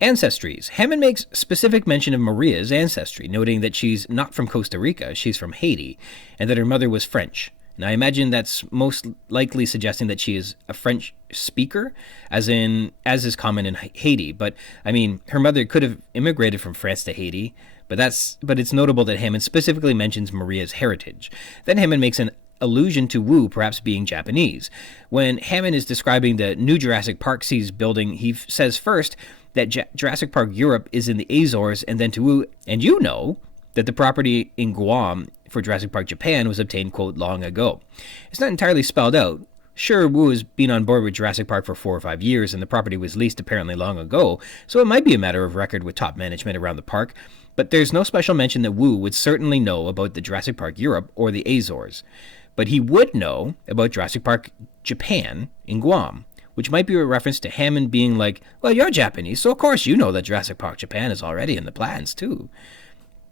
Ancestries. Hammond makes specific mention of Maria's ancestry, noting that she's not from Costa Rica, she's from Haiti, and that her mother was French. And I imagine that's most likely suggesting that she is a French speaker, as is common in Haiti. But, I mean, her mother could have immigrated from France to Haiti, but it's notable that Hammond specifically mentions Maria's heritage. Then Hammond makes an allusion to Wu perhaps being Japanese. When Hammond is describing the new Jurassic Park he's building, he says first that Jurassic Park Europe is in the Azores, and then to Wu, and you know that the property in Guam for Jurassic Park Japan was obtained, quote, long ago. It's not entirely spelled out. Sure, Wu has been on board with Jurassic Park for 4 or 5 years, and the property was leased apparently long ago, so it might be a matter of record with top management around the park, but there's no special mention that Wu would certainly know about the Jurassic Park Europe or the Azores. But he would know about Jurassic Park Japan in Guam, which might be a reference to Hammond being like, well, you're Japanese, so of course you know that Jurassic Park Japan is already in the plans too.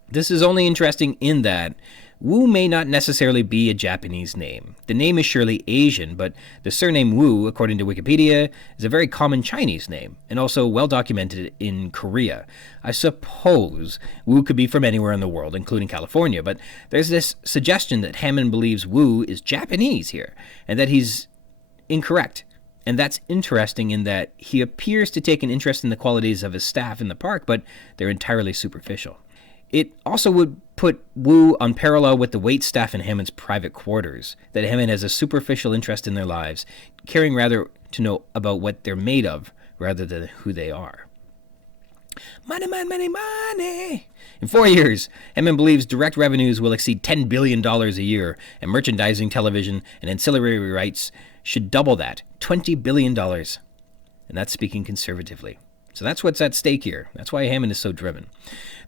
This is only interesting in that Wu may not necessarily be a Japanese name. The name is surely Asian, but the surname Wu, according to Wikipedia, is a very common Chinese name, and also well documented in Korea. I suppose Wu could be from anywhere in the world, including California, but there's this suggestion that Hammond believes Wu is Japanese here, and that he's incorrect. And that's interesting in that he appears to take an interest in the qualities of his staff in the park, but they're entirely superficial. It also would put Wu on parallel with the wait staff in Hammond's private quarters, that Hammond has a superficial interest in their lives, caring rather to know about what they're made of rather than who they are. Money, money, money, money! In 4 years, Hammond believes direct revenues will exceed $10 billion a year, and merchandising, television, and ancillary rights should double that, $20 billion. And that's speaking conservatively. So that's what's at stake here. That's why Hammond is so driven.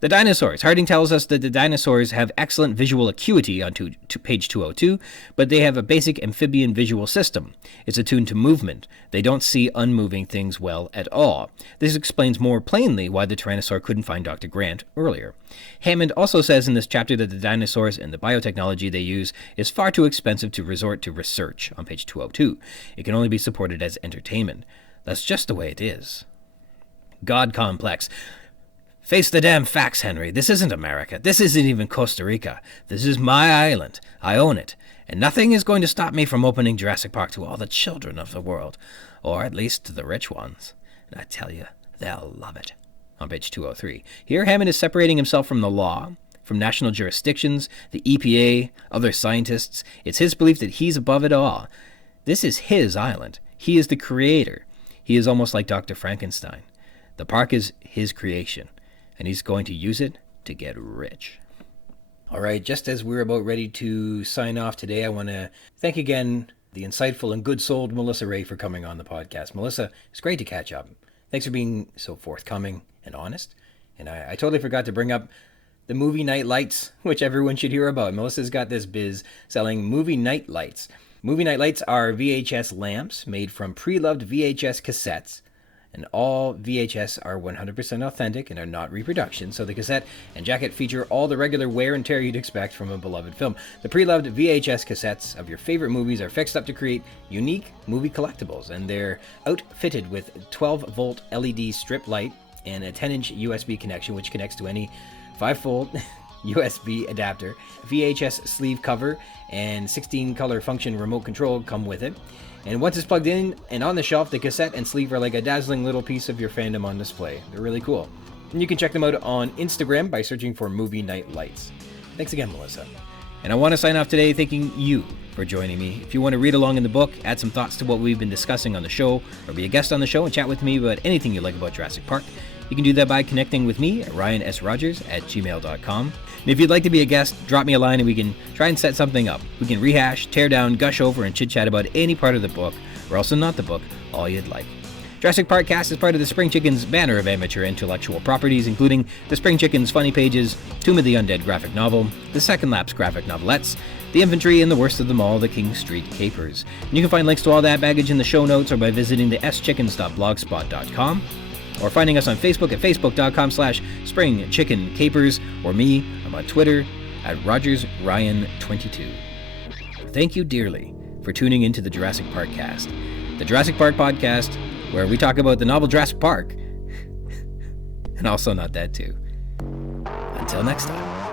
The dinosaurs. Harding tells us that the dinosaurs have excellent visual acuity on page 202, but they have a basic amphibian visual system. It's attuned to movement. They don't see unmoving things well at all. This explains more plainly why the Tyrannosaur couldn't find Dr. Grant earlier. Hammond also says in this chapter that the dinosaurs and the biotechnology they use is far too expensive to resort to research on page 202. It can only be supported as entertainment. That's just the way it is. God complex. Face the damn facts, Henry. This isn't America. This isn't even Costa Rica. This is my island. I own it. And nothing is going to stop me from opening Jurassic Park to all the children of the world. Or at least to the rich ones. And I tell you, they'll love it. On page 203. Here, Hammond is separating himself from the law, from national jurisdictions, the EPA, other scientists. It's his belief that he's above it all. This is his island. He is the creator. He is almost like Dr. Frankenstein. The park is his creation, and he's going to use it to get rich. All right, just as we're about ready to sign off today, I want to thank again the insightful and good-souled Melissa Ray for coming on the podcast. Melissa, it's great to catch up. Thanks for being so forthcoming and honest. And I totally forgot to bring up the movie night lights, which everyone should hear about. Melissa's got this biz selling movie night lights. Movie night lights are VHS lamps made from pre-loved VHS cassettes. And all VHS are 100% authentic and are not reproductions, so the cassette and jacket feature all the regular wear and tear you'd expect from a beloved film. The pre-loved VHS cassettes of your favorite movies are fixed up to create unique movie collectibles, and they're outfitted with 12-volt LED strip light and a 10-inch USB connection, which connects to any 5-volt USB adapter. VHS sleeve cover and 16-color function remote control come with it. And once it's plugged in and on the shelf, the cassette and sleeve are like a dazzling little piece of your fandom on display. They're really cool. And you can check them out on Instagram by searching for Movie Night Lights. Thanks again, Melissa. And I want to sign off today thanking you for joining me. If you want to read along in the book, add some thoughts to what we've been discussing on the show, or be a guest on the show and chat with me about anything you like about Jurassic Park, you can do that by connecting with me at ryansrogers@gmail.com. And if you'd like to be a guest, drop me a line and we can try and set something up. We can rehash, tear down, gush over, and chit-chat about any part of the book, or also not the book, all you'd like. Jurassic Park-Cast is part of the Spring Chicken's banner of amateur intellectual properties, including the Spring Chicken's Funny Pages, Tomb of the Undead graphic novel, the Second Lapse graphic novelettes, The Infantry, and the worst of them all, the King Street Capers. And you can find links to all that baggage in the show notes or by visiting the schickens.blogspot.com. Or finding us on Facebook at facebook.com/springchickencapers, or me, I'm on Twitter at RogersRyan22. Thank you dearly for tuning into the Jurassic Park-Cast, the Jurassic Park podcast where we talk about the novel Jurassic Park, and also not that too. Until next time.